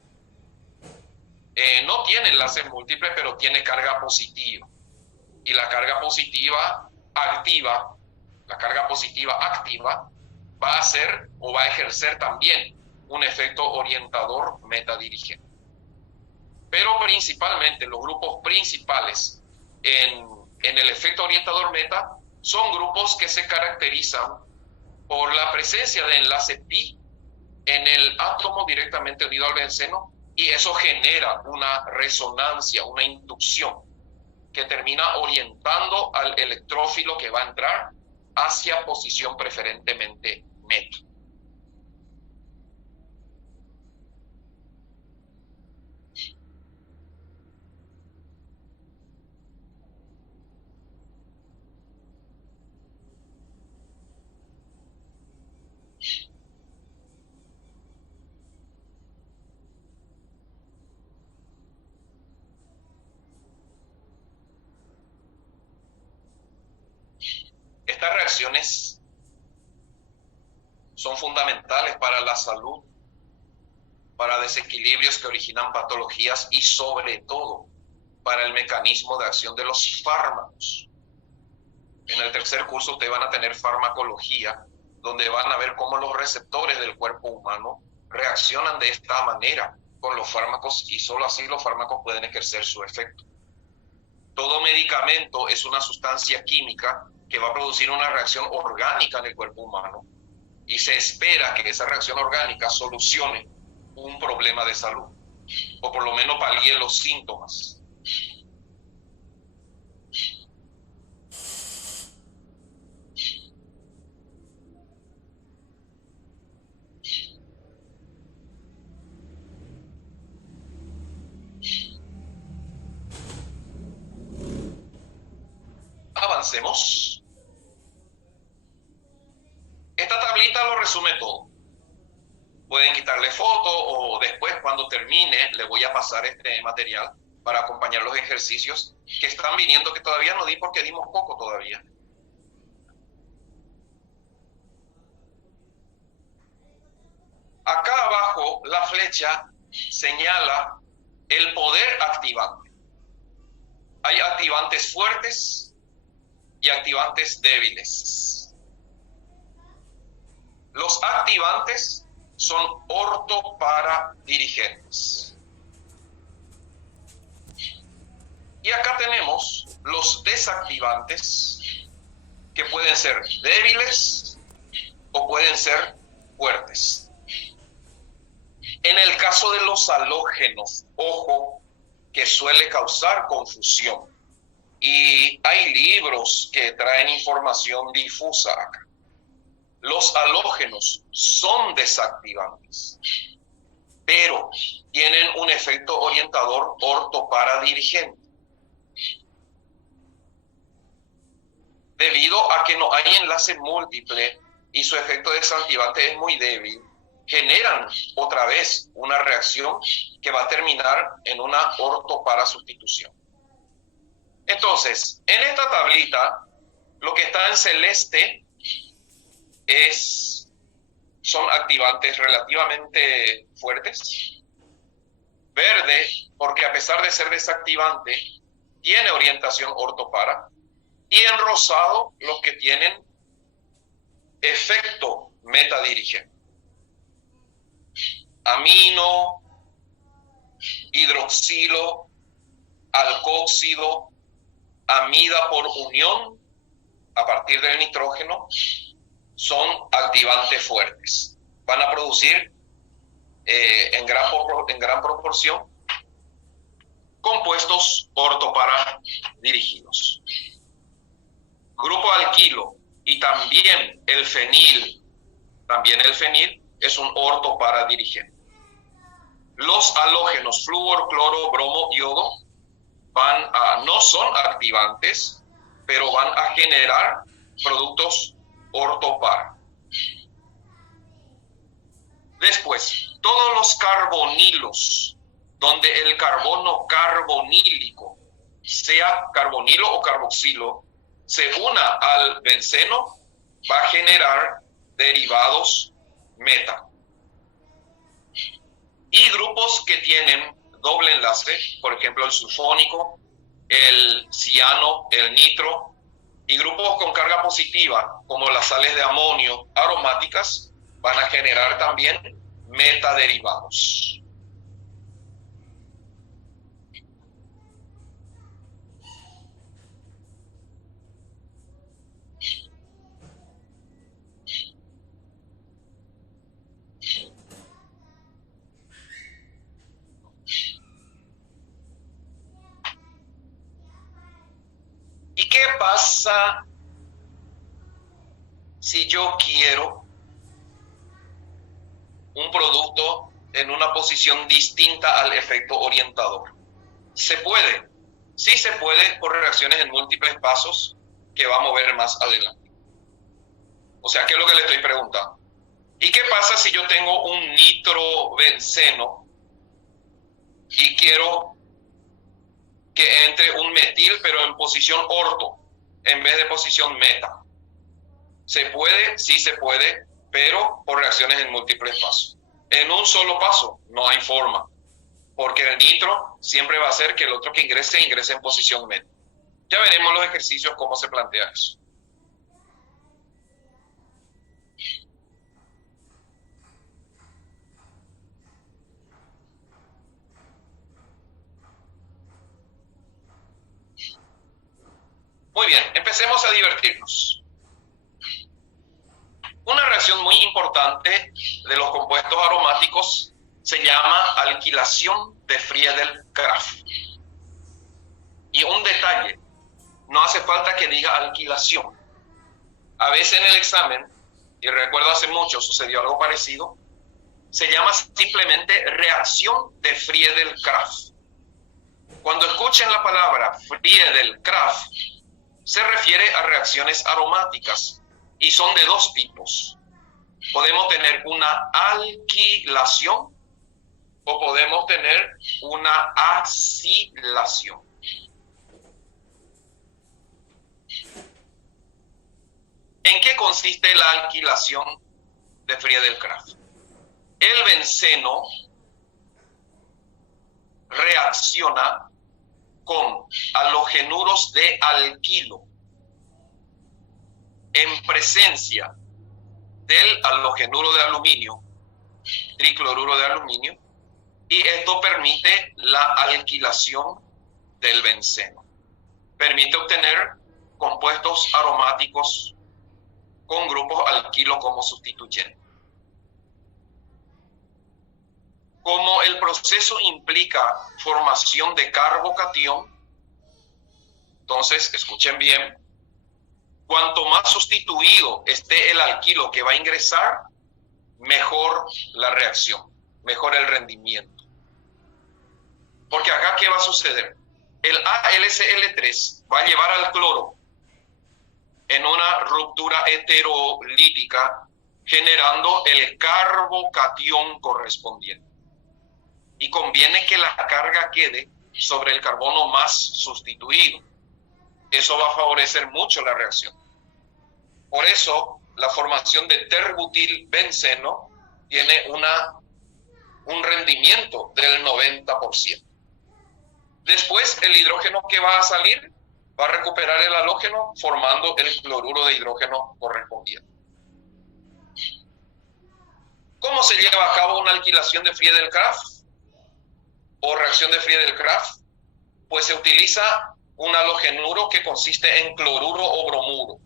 No tiene enlace múltiple, pero tiene carga positiva. y la carga positiva activa, va a hacer o va a ejercer también un efecto orientador metadirigente. Pero principalmente los grupos principales en el efecto orientador meta son grupos que se caracterizan por la presencia de enlace pi en el átomo directamente unido al benceno, y eso genera una resonancia, una inducción que termina orientando al electrófilo que va a entrar hacia posición preferentemente meta. Estas reacciones son fundamentales para la salud, para desequilibrios que originan patologías y sobre todo para el mecanismo de acción de los fármacos. En el tercer curso ustedes van a tener farmacología, donde van a ver cómo los receptores del cuerpo humano reaccionan de esta manera con los fármacos, y solo así los fármacos pueden ejercer su efecto. Todo medicamento es una sustancia química que va a producir una reacción orgánica en el cuerpo humano, y se espera que esa reacción orgánica solucione un problema de salud, o por lo menos palíe los síntomas. Avancemos. Esta tablita lo resume todo. Pueden quitarle foto, o después cuando termine le voy a pasar este material para acompañar los ejercicios que están viniendo, que todavía no di porque dimos poco todavía. Acá abajo la flecha señala el poder activante. Hay activantes fuertes y activantes débiles. Los activantes son ortoparadirigentes. Y acá tenemos los desactivantes, que pueden ser débiles o pueden ser fuertes. En el caso de los halógenos, ojo, que suele causar confusión, y hay libros que traen información difusa acá. Los halógenos son desactivantes, pero tienen un efecto orientador ortoparadirigente. Debido a que no hay enlace múltiple y su efecto desactivante es muy débil, generan otra vez una reacción que va a terminar en una ortoparasustitución. Entonces, en esta tablita, lo que está en celeste son activantes relativamente fuertes. Verde, porque a pesar de ser desactivante, tiene orientación ortopara. Y en rosado, los que tienen efecto metadirigente. Amino, hidroxilo, alcoxido, amida por unión a partir del nitrógeno, son activantes fuertes. Van a producir en gran proporción compuestos ortopara-dirigidos. Grupo alquilo y también el fenil es un ortopara-dirigente. Los halógenos flúor, cloro, bromo, yodo no son activantes, pero van a generar productos ortopara. Después, todos los carbonilos, donde el carbono carbonílico, sea carbonilo o carboxilo, se una al benceno, va a generar derivados meta. Y grupos que tienen doble enlace, por ejemplo el sulfónico, el ciano, el nitro, y grupos con carga positiva, como las sales de amonio aromáticas, van a generar también metaderivados. ¿Y qué pasa si yo quiero un producto en una posición distinta al efecto orientador? ¿Se puede? Sí se puede por reacciones en múltiples pasos que vamos a ver más adelante. O sea, ¿qué es lo que le estoy preguntando? ¿Y qué pasa si yo tengo un nitrobenceno y quiero que entre un metil, pero en posición orto, en vez de posición meta? ¿Se puede? Sí se puede, pero por reacciones en múltiples pasos. En un solo paso no hay forma, porque el nitro siempre va a hacer que el otro que ingrese en posición meta. Ya veremos los ejercicios cómo se plantea eso. Muy bien, empecemos a divertirnos. Una reacción muy importante de los compuestos aromáticos se llama alquilación de Friedel-Crafts. Y un detalle, no hace falta que diga alquilación. A veces en el examen, y recuerdo hace mucho sucedió algo parecido, se llama simplemente reacción de Friedel-Crafts. Cuando escuchen la palabra Friedel-Crafts, se refiere a reacciones aromáticas y son de dos tipos. Podemos tener una alquilación o podemos tener una acilación. ¿En qué consiste la alquilación de Friedel-Crafts? El benceno reacciona con halogenuros de alquilo en presencia del halogenuro de aluminio, tricloruro de aluminio, y esto permite la alquilación del benceno. Permite obtener compuestos aromáticos con grupos alquilo como sustituyente. Como el proceso implica formación de carbocatión, entonces, escuchen bien, cuanto más sustituido esté el alquilo que va a ingresar, mejor la reacción, mejor el rendimiento. Porque acá, ¿qué va a suceder? El AlCl3 va a llevar al cloro en una ruptura heterolítica, generando el carbocatión correspondiente. Y conviene que la carga quede sobre el carbono más sustituido. Eso va a favorecer mucho la reacción. Por eso, la formación de terbutilbenceno tiene un rendimiento del 90%. Después, el hidrógeno que va a salir va a recuperar el halógeno formando el cloruro de hidrógeno correspondiente. ¿Cómo se lleva a cabo una alquilación de Friedel-Crafts o reacción de Friedel-Crafts? Pues se utiliza un halogenuro que consiste en cloruro o bromuro.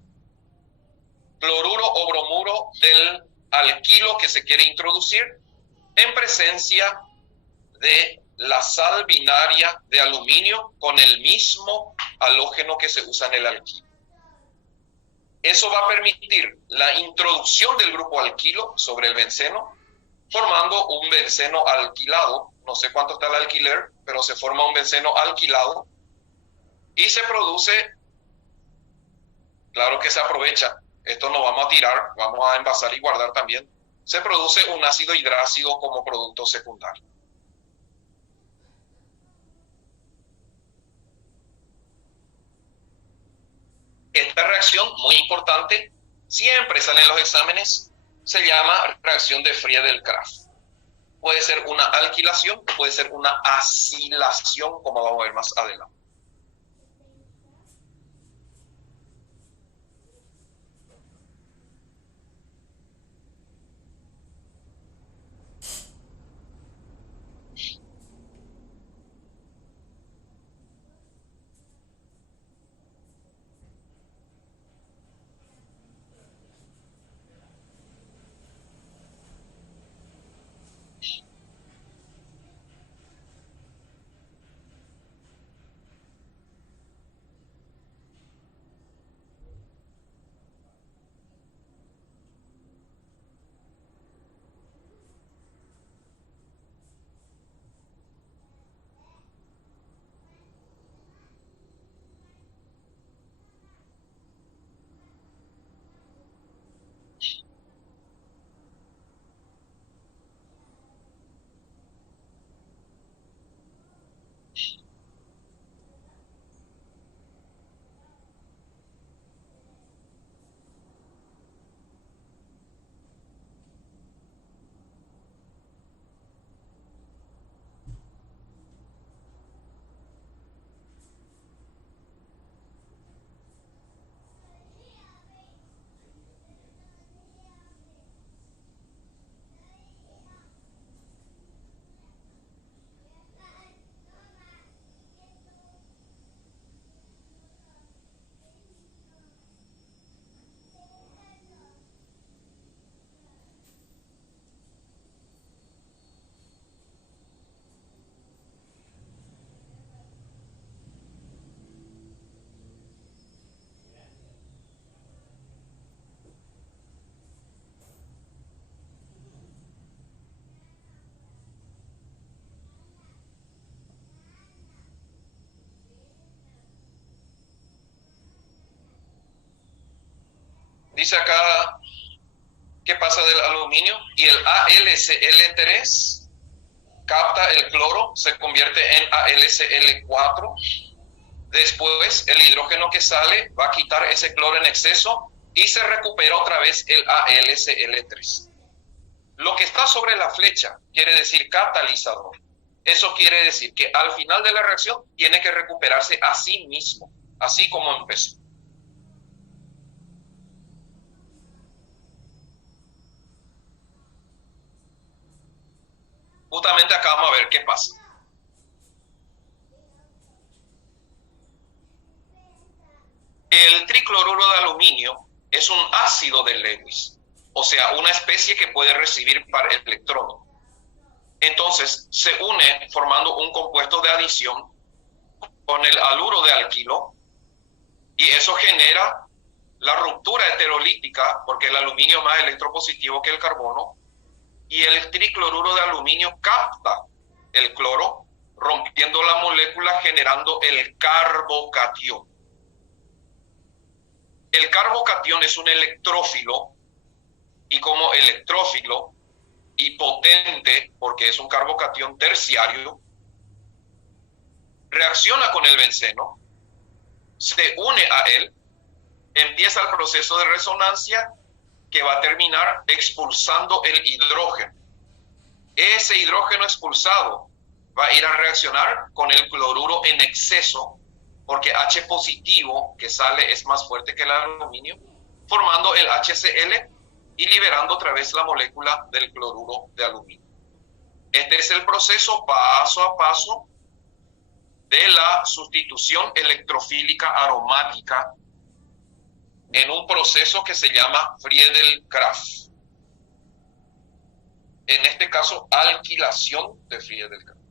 Cloruro o bromuro del alquilo que se quiere introducir en presencia de la sal binaria de aluminio con el mismo halógeno que se usa en el alquilo. Eso va a permitir la introducción del grupo alquilo sobre el benceno, formando un benceno alquilado. No sé cuánto está el alquiler, pero se forma un benceno alquilado y se produce, claro que se aprovecha, esto no vamos a tirar, vamos a envasar y guardar también, se produce un ácido hidrácido como producto secundario. Esta reacción, muy importante, siempre sale en los exámenes, se llama reacción de Friedel-Crafts. Puede ser una alquilación, puede ser una acilación, como vamos a ver más adelante. Dice acá, ¿qué pasa del aluminio? Y el AlCl3 capta el cloro, se convierte en AlCl4. Después, el hidrógeno que sale va a quitar ese cloro en exceso y se recupera otra vez el AlCl3. Lo que está sobre la flecha quiere decir catalizador. Eso quiere decir que al final de la reacción tiene que recuperarse a sí mismo, así como empezó. Justamente acá vamos a ver qué pasa. El tricloruro de aluminio es un ácido de Lewis, o sea, una especie que puede recibir par electrones. Entonces, se une formando un compuesto de adición con el haluro de alquilo y eso genera la ruptura heterolítica porque el aluminio es más electropositivo que el carbono y el tricloruro de aluminio capta el cloro rompiendo la molécula generando el carbocatión. El carbocatión es un electrófilo y como electrófilo y potente, porque es un carbocatión terciario, reacciona con el benceno, se une a él, empieza el proceso de resonancia que va a terminar expulsando el hidrógeno. Ese hidrógeno expulsado va a ir a reaccionar con el cloruro en exceso, porque H positivo que sale es más fuerte que el aluminio, formando el HCl y liberando otra vez la molécula del cloruro de aluminio. Este es el proceso paso a paso de la sustitución electrofílica aromática en un proceso que se llama Friedel-Crafts. En este caso, alquilación de Friedel-Crafts.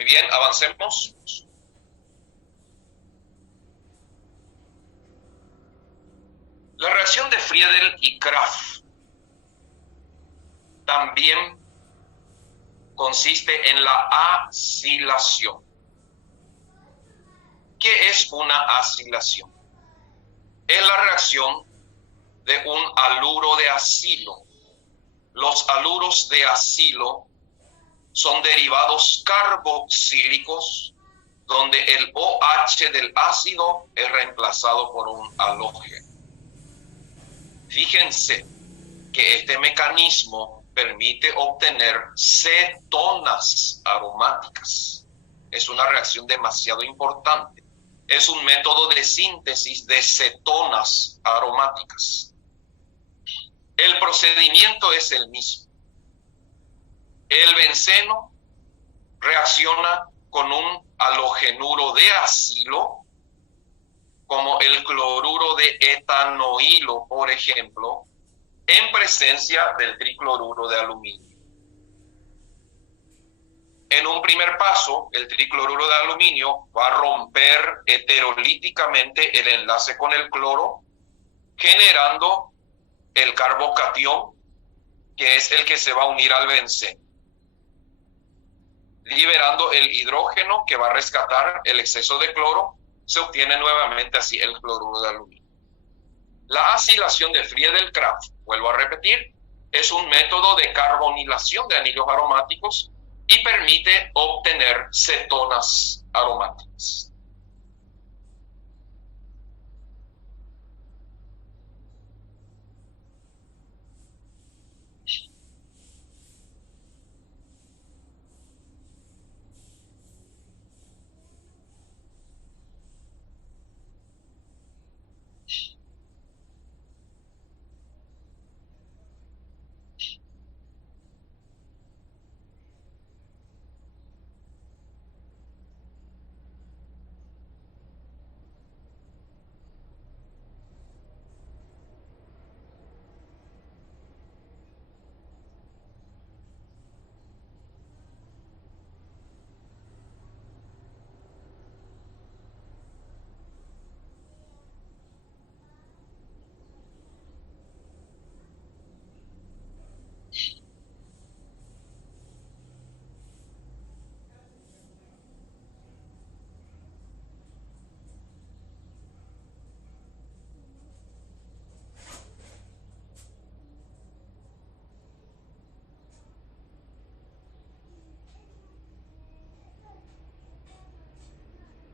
Muy bien, avancemos. La reacción de Friedel y Crafts también consiste en la acilación. ¿Qué es una acilación? Es la reacción de un haluro de acilo. Los haluros de acilo son derivados carboxílicos donde el OH del ácido es reemplazado por un halógeno. Fíjense que este mecanismo permite obtener cetonas aromáticas. Es una reacción demasiado importante. Es un método de síntesis de cetonas aromáticas. El procedimiento es el mismo. El benceno reacciona con un halogenuro de acilo, como el cloruro de etanoilo, por ejemplo, en presencia del tricloruro de aluminio. En un primer paso, el tricloruro de aluminio va a romper heterolíticamente el enlace con el cloro, generando el carbocatión, que es el que se va a unir al benceno, liberando el hidrógeno que va a rescatar el exceso de cloro. Se obtiene nuevamente así el cloruro de aluminio. La acilación de Friedel-Crafts, vuelvo a repetir, Es un método de carbonilación de anillos aromáticos y permite obtener cetonas aromáticas.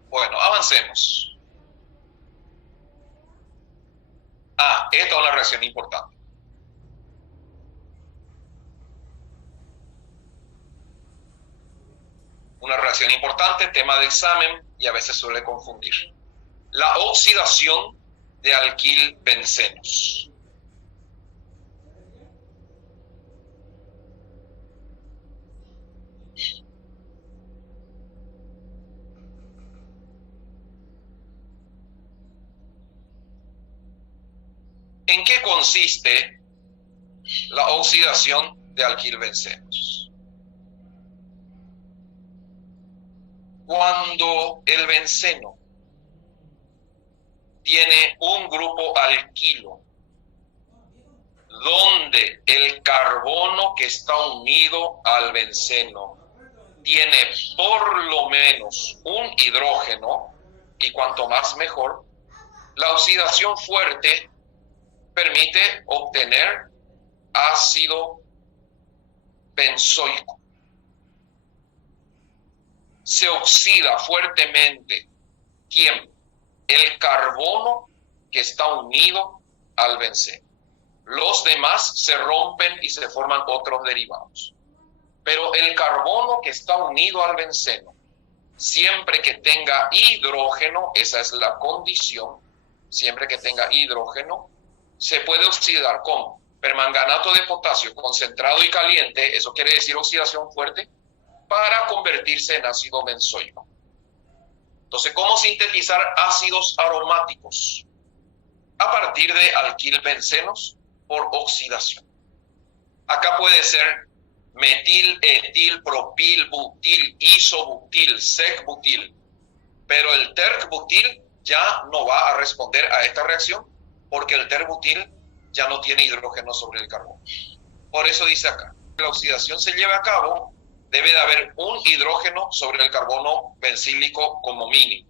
Bueno, avancemos. Esta es una reacción importante. Una reacción importante, tema de examen y a veces suele confundir. La oxidación de alquilbencenos. ¿En qué consiste la oxidación de alquilbencenos? Cuando el benceno tiene un grupo alquilo donde el carbono que está unido al benceno tiene por lo menos un hidrógeno, y cuanto más mejor, la oxidación fuerte permite obtener ácido benzoico. Se oxida fuertemente, ¿quién? El carbono que está unido al benceno. Los demás se rompen y se forman otros derivados. Pero el carbono que está unido al benceno, siempre que tenga hidrógeno, esa es la condición, siempre que tenga hidrógeno, se puede oxidar con permanganato de potasio concentrado y caliente, eso quiere decir oxidación fuerte, para convertirse en ácido benzoico. Entonces, ¿cómo sintetizar ácidos aromáticos? A partir de alquilbencenos por oxidación. Acá puede ser metil, etil, propil, butil, isobutil, secbutil, pero el terbutil ya no va a responder a esta reacción porque el terbutil ya no tiene hidrógeno sobre el carbono. Por eso dice acá, la oxidación se lleva a cabo, debe de haber un hidrógeno sobre el carbono bencílico como mínimo.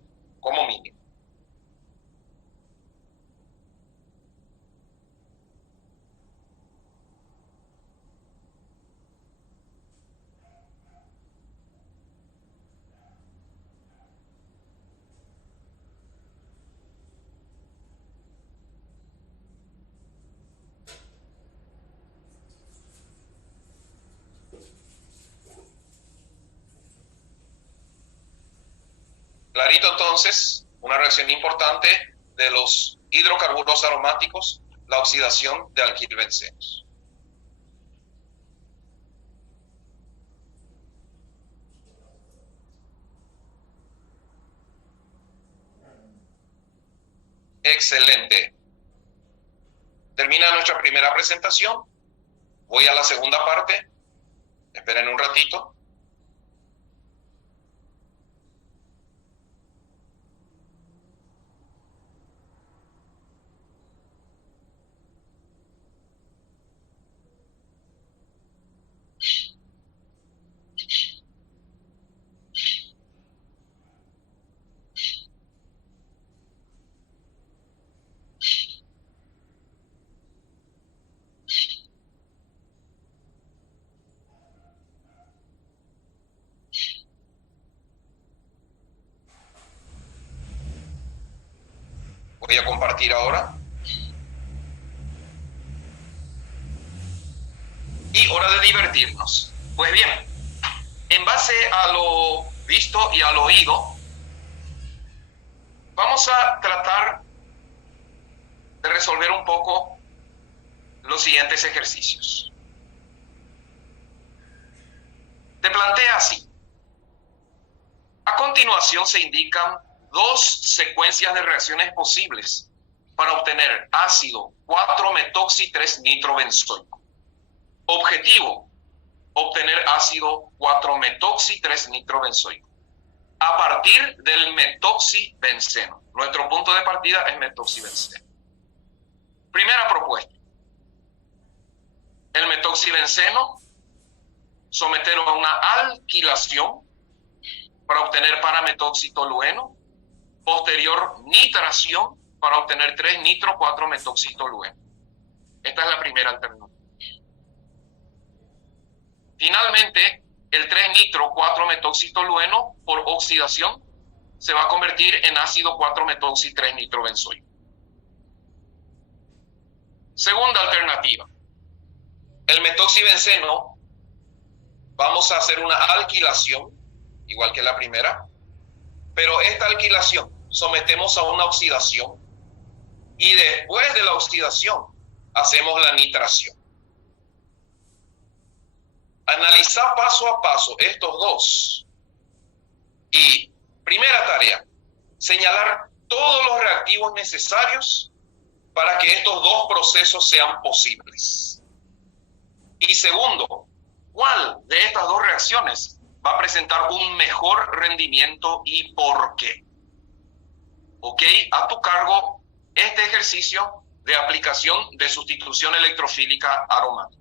Clarito entonces, una reacción importante de los hidrocarburos aromáticos, la oxidación de alquilbencenos. Excelente. Termina nuestra primera presentación. Voy a la segunda parte. Esperen un ratito. Voy a compartir ahora. Y hora de divertirnos. Pues bien, en base a lo visto y al oído, vamos a tratar de resolver un poco los siguientes ejercicios. Te plantea así. A continuación se indican dos secuencias de reacciones posibles para obtener ácido 4-metoxi-3-nitrobenzoico. Objetivo: obtener ácido 4-metoxi-3-nitrobenzoico a partir del metoxibenceno. Nuestro punto de partida es metoxibenceno. Primera propuesta. El metoxibenceno, someterlo a una alquilación para obtener parametoxitolueno, posterior nitración para obtener 3-nitro-4-metoxitolueno. Esta es la primera alternativa. Finalmente, el 3-nitro-4-metoxitolueno por oxidación se va a convertir en ácido 4-metoxi-3-nitrobenzoico. Segunda alternativa. El metoxibenceno, vamos a hacer una alquilación, igual que la primera, pero esta alquilación sometemos a una oxidación y después de la oxidación hacemos la nitración. Analiza paso a paso estos dos. Y primera tarea, señalar todos los reactivos necesarios para que estos dos procesos sean posibles. Y segundo, ¿cuál de estas dos reacciones va a presentar un mejor rendimiento y por qué? Ok, a tu cargo este ejercicio de aplicación de sustitución electrofílica aromática.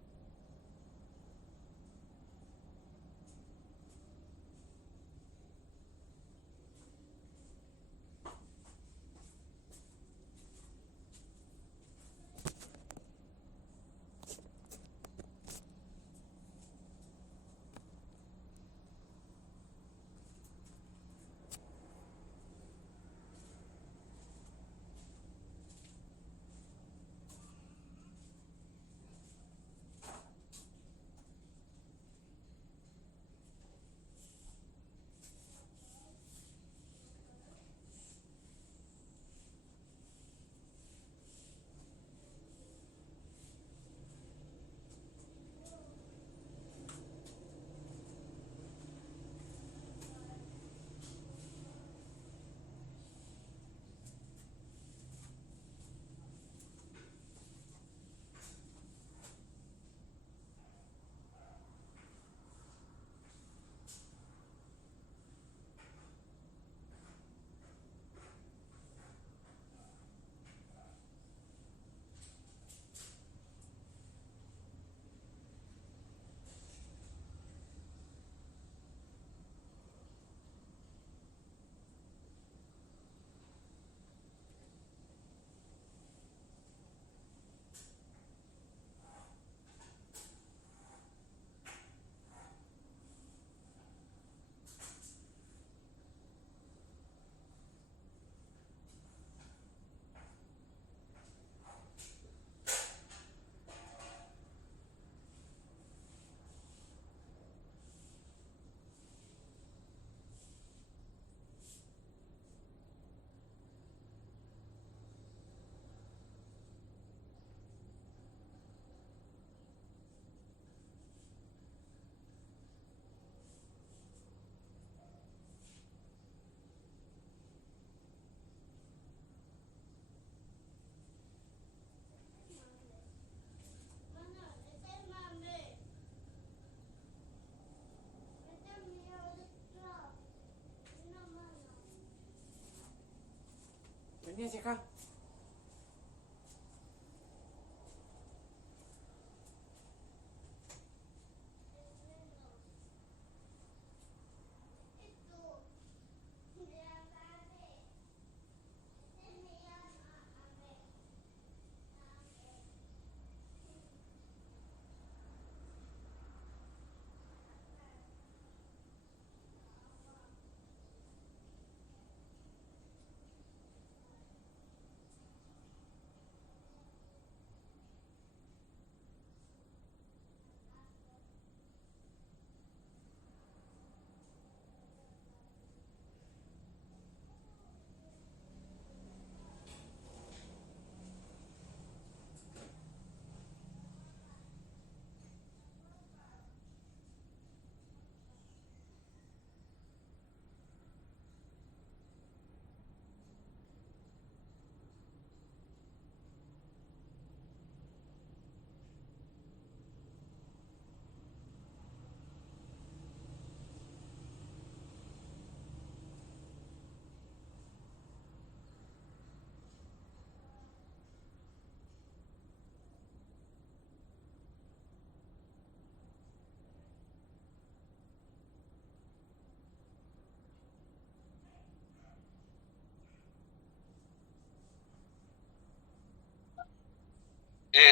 Vení hacia acá.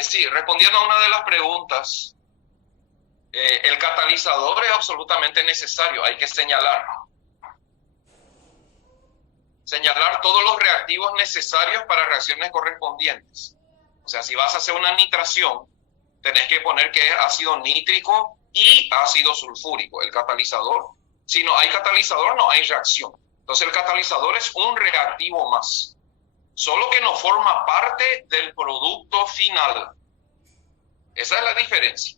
Sí, respondiendo a una de las preguntas, el catalizador es absolutamente necesario, hay que señalar todos los reactivos necesarios para reacciones correspondientes. O sea, si vas a hacer una nitración, tenés que poner que es ácido nítrico y ácido sulfúrico, el catalizador. Si no hay catalizador, no hay reacción. Entonces el catalizador es un reactivo más, solo que no forma parte del producto final. Esa es la diferencia.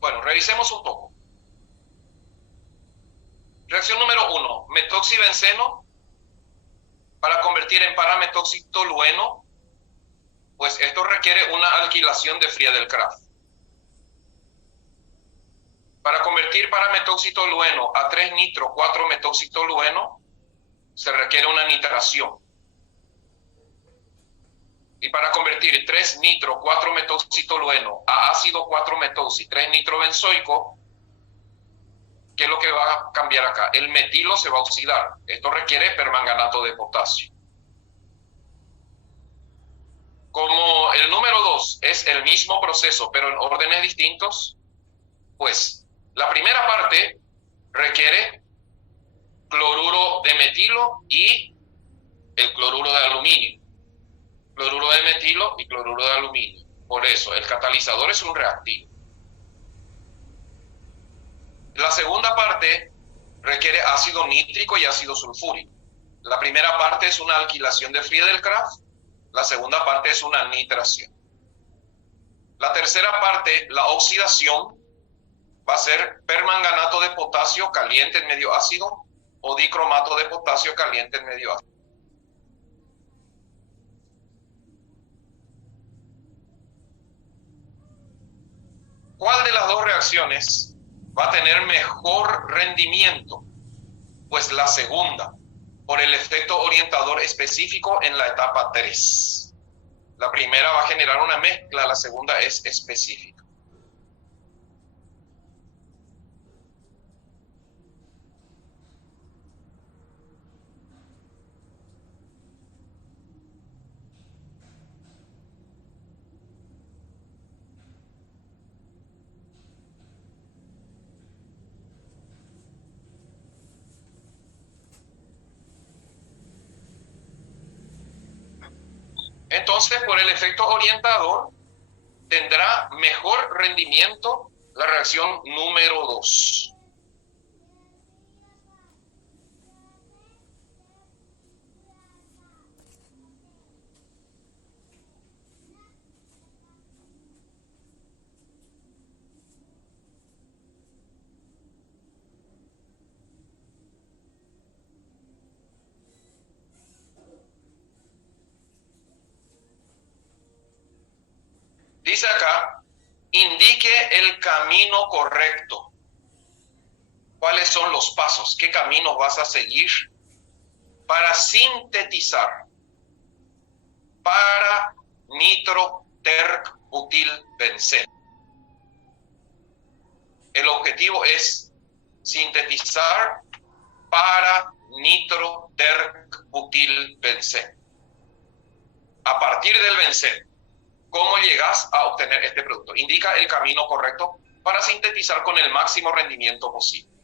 Bueno, revisemos un poco. Reacción número 1, metoxibenceno para convertir en parametoxitolueno, pues esto requiere una alquilación de Friedel-Crafts. Para convertir parametoxitolueno a 3-nitro-4-metoxitolueno se requiere una nitración. Y para convertir 3-nitro 4-metoxitolueno a ácido 4-metoxi 3-nitrobenzoico, ¿qué es lo que va a cambiar acá? El metilo se va a oxidar. Esto requiere permanganato de potasio. Como el número 2 es el mismo proceso, pero en órdenes distintos, pues la primera parte requiere cloruro de metilo y el cloruro de aluminio. Cloruro de metilo y cloruro de aluminio. Por eso, el catalizador es un reactivo. La segunda parte requiere ácido nítrico y ácido sulfúrico. La primera parte es una alquilación de Friedel-Crafts. La segunda parte es una nitración. La tercera parte, la oxidación, va a ser permanganato de potasio caliente en medio ácido o dicromato de potasio caliente en medio ácido. ¿Cuál de las dos reacciones va a tener mejor rendimiento? Pues la segunda, por el efecto orientador específico en la etapa 3. La primera va a generar una mezcla, la segunda es específica. Entonces, por el efecto orientador, tendrá mejor rendimiento la reacción número 2. Dice acá, indique el camino correcto. ¿Cuáles son los pasos? ¿Qué caminos vas a seguir para sintetizar para nitroterc-butilbenceno? El objetivo es sintetizar para nitroterc-butilbenceno. A partir del benceno, ¿cómo llegas a obtener este producto? Indica el camino correcto para sintetizar con el máximo rendimiento posible.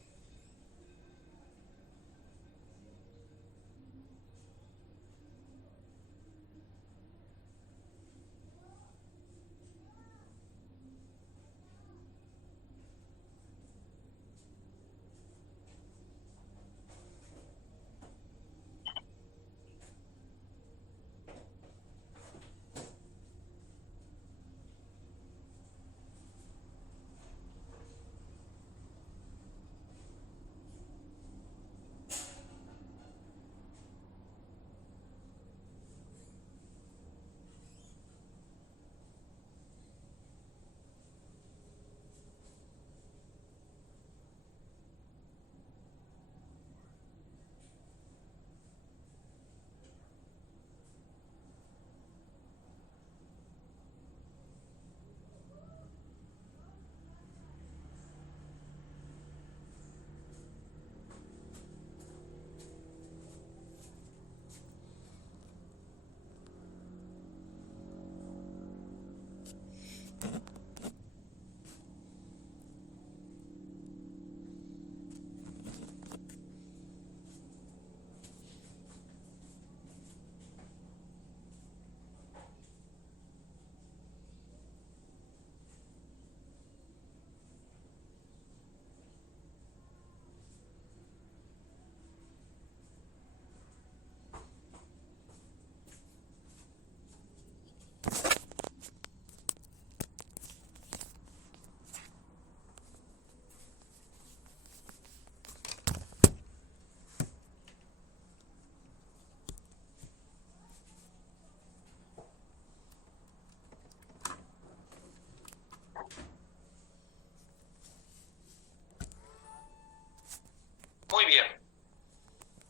Muy bien.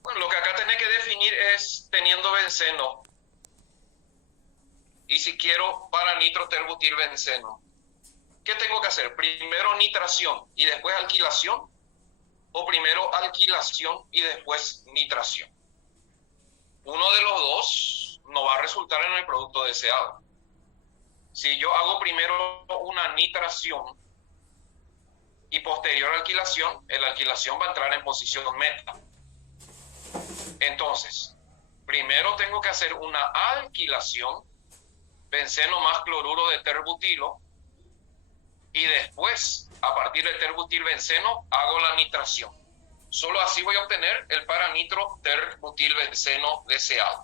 Bueno, lo que acá tenés que definir es teniendo benceno Y si quiero para nitroterbutilbenceno, ¿qué tengo que hacer? ¿Primero nitración y después alquilación? ¿O primero alquilación y después nitración? Uno de los dos no va a resultar en el producto deseado. Si yo hago primero una nitración y posterior alquilación, la alquilación va a entrar en posición meta. Entonces, primero tengo que hacer una alquilación, benceno más cloruro de terbutilo, y después, a partir de terbutilbenceno, hago la nitración. Solo así voy a obtener el paranitroterbutilbenceno deseado.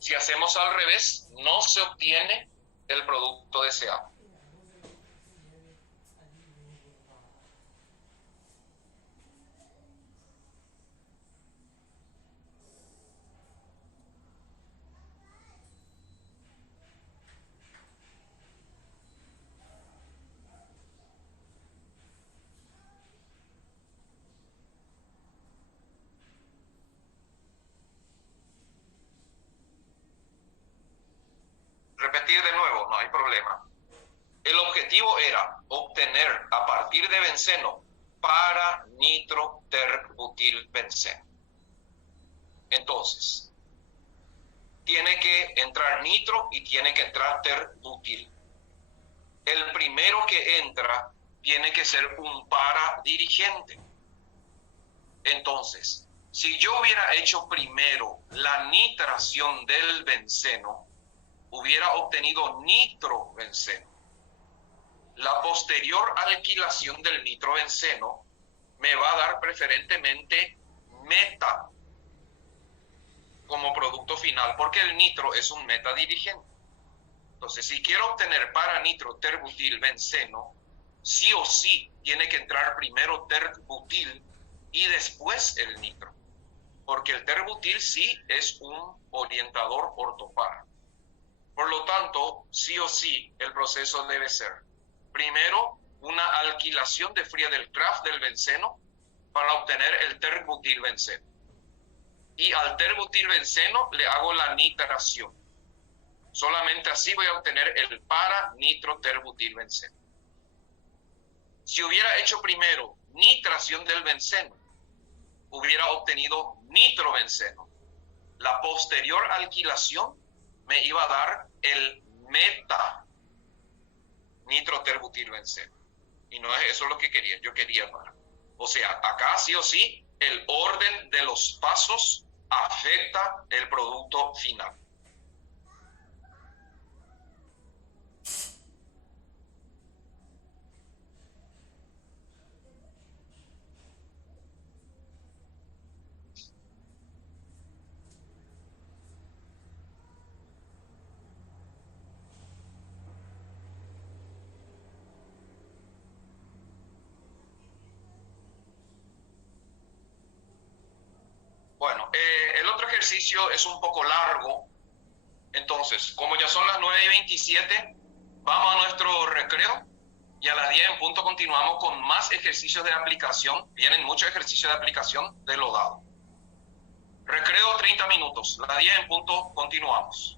Si hacemos al revés, no se obtiene el producto deseado. Repetir de nuevo, no hay problema. El objetivo era obtener a partir de benceno paranitroterbutilbenceno. Entonces, tiene que entrar nitro y tiene que entrar terbutil. El primero que entra tiene que ser un paradirigente. Entonces, si yo hubiera hecho primero la nitración del benceno, hubiera obtenido nitrobenceno. La posterior alquilación del nitrobenceno me va a dar preferentemente meta como producto final, porque el nitro es un metadirigente. Entonces, si quiero obtener paranitroterbutilbenceno, sí o sí tiene que entrar primero terbutil y después el nitro, porque el terbutil sí es un orientador ortopar. Por lo tanto, sí o sí, el proceso debe ser primero una alquilación de Friedel-Crafts del benceno para obtener el terbutilbenceno. Y al terbutilbenceno le hago la nitración. Solamente así voy a obtener el paranitroterbutilbenceno. Si hubiera hecho primero nitración del benceno, hubiera obtenido nitrobenceno. La posterior alquilación me iba a dar el meta nitroterbutilbenceno. Y no es eso lo que quería, yo quería para. O sea, acá sí o sí, el orden de los pasos afecta el producto final. Bueno, el otro ejercicio es un poco largo. Entonces, como ya son las 9:27, vamos a nuestro recreo y a las 10 en punto continuamos con más ejercicios de aplicación. Vienen muchos ejercicios de aplicación de lo dado. Recreo 30 minutos. A las 10 en punto continuamos.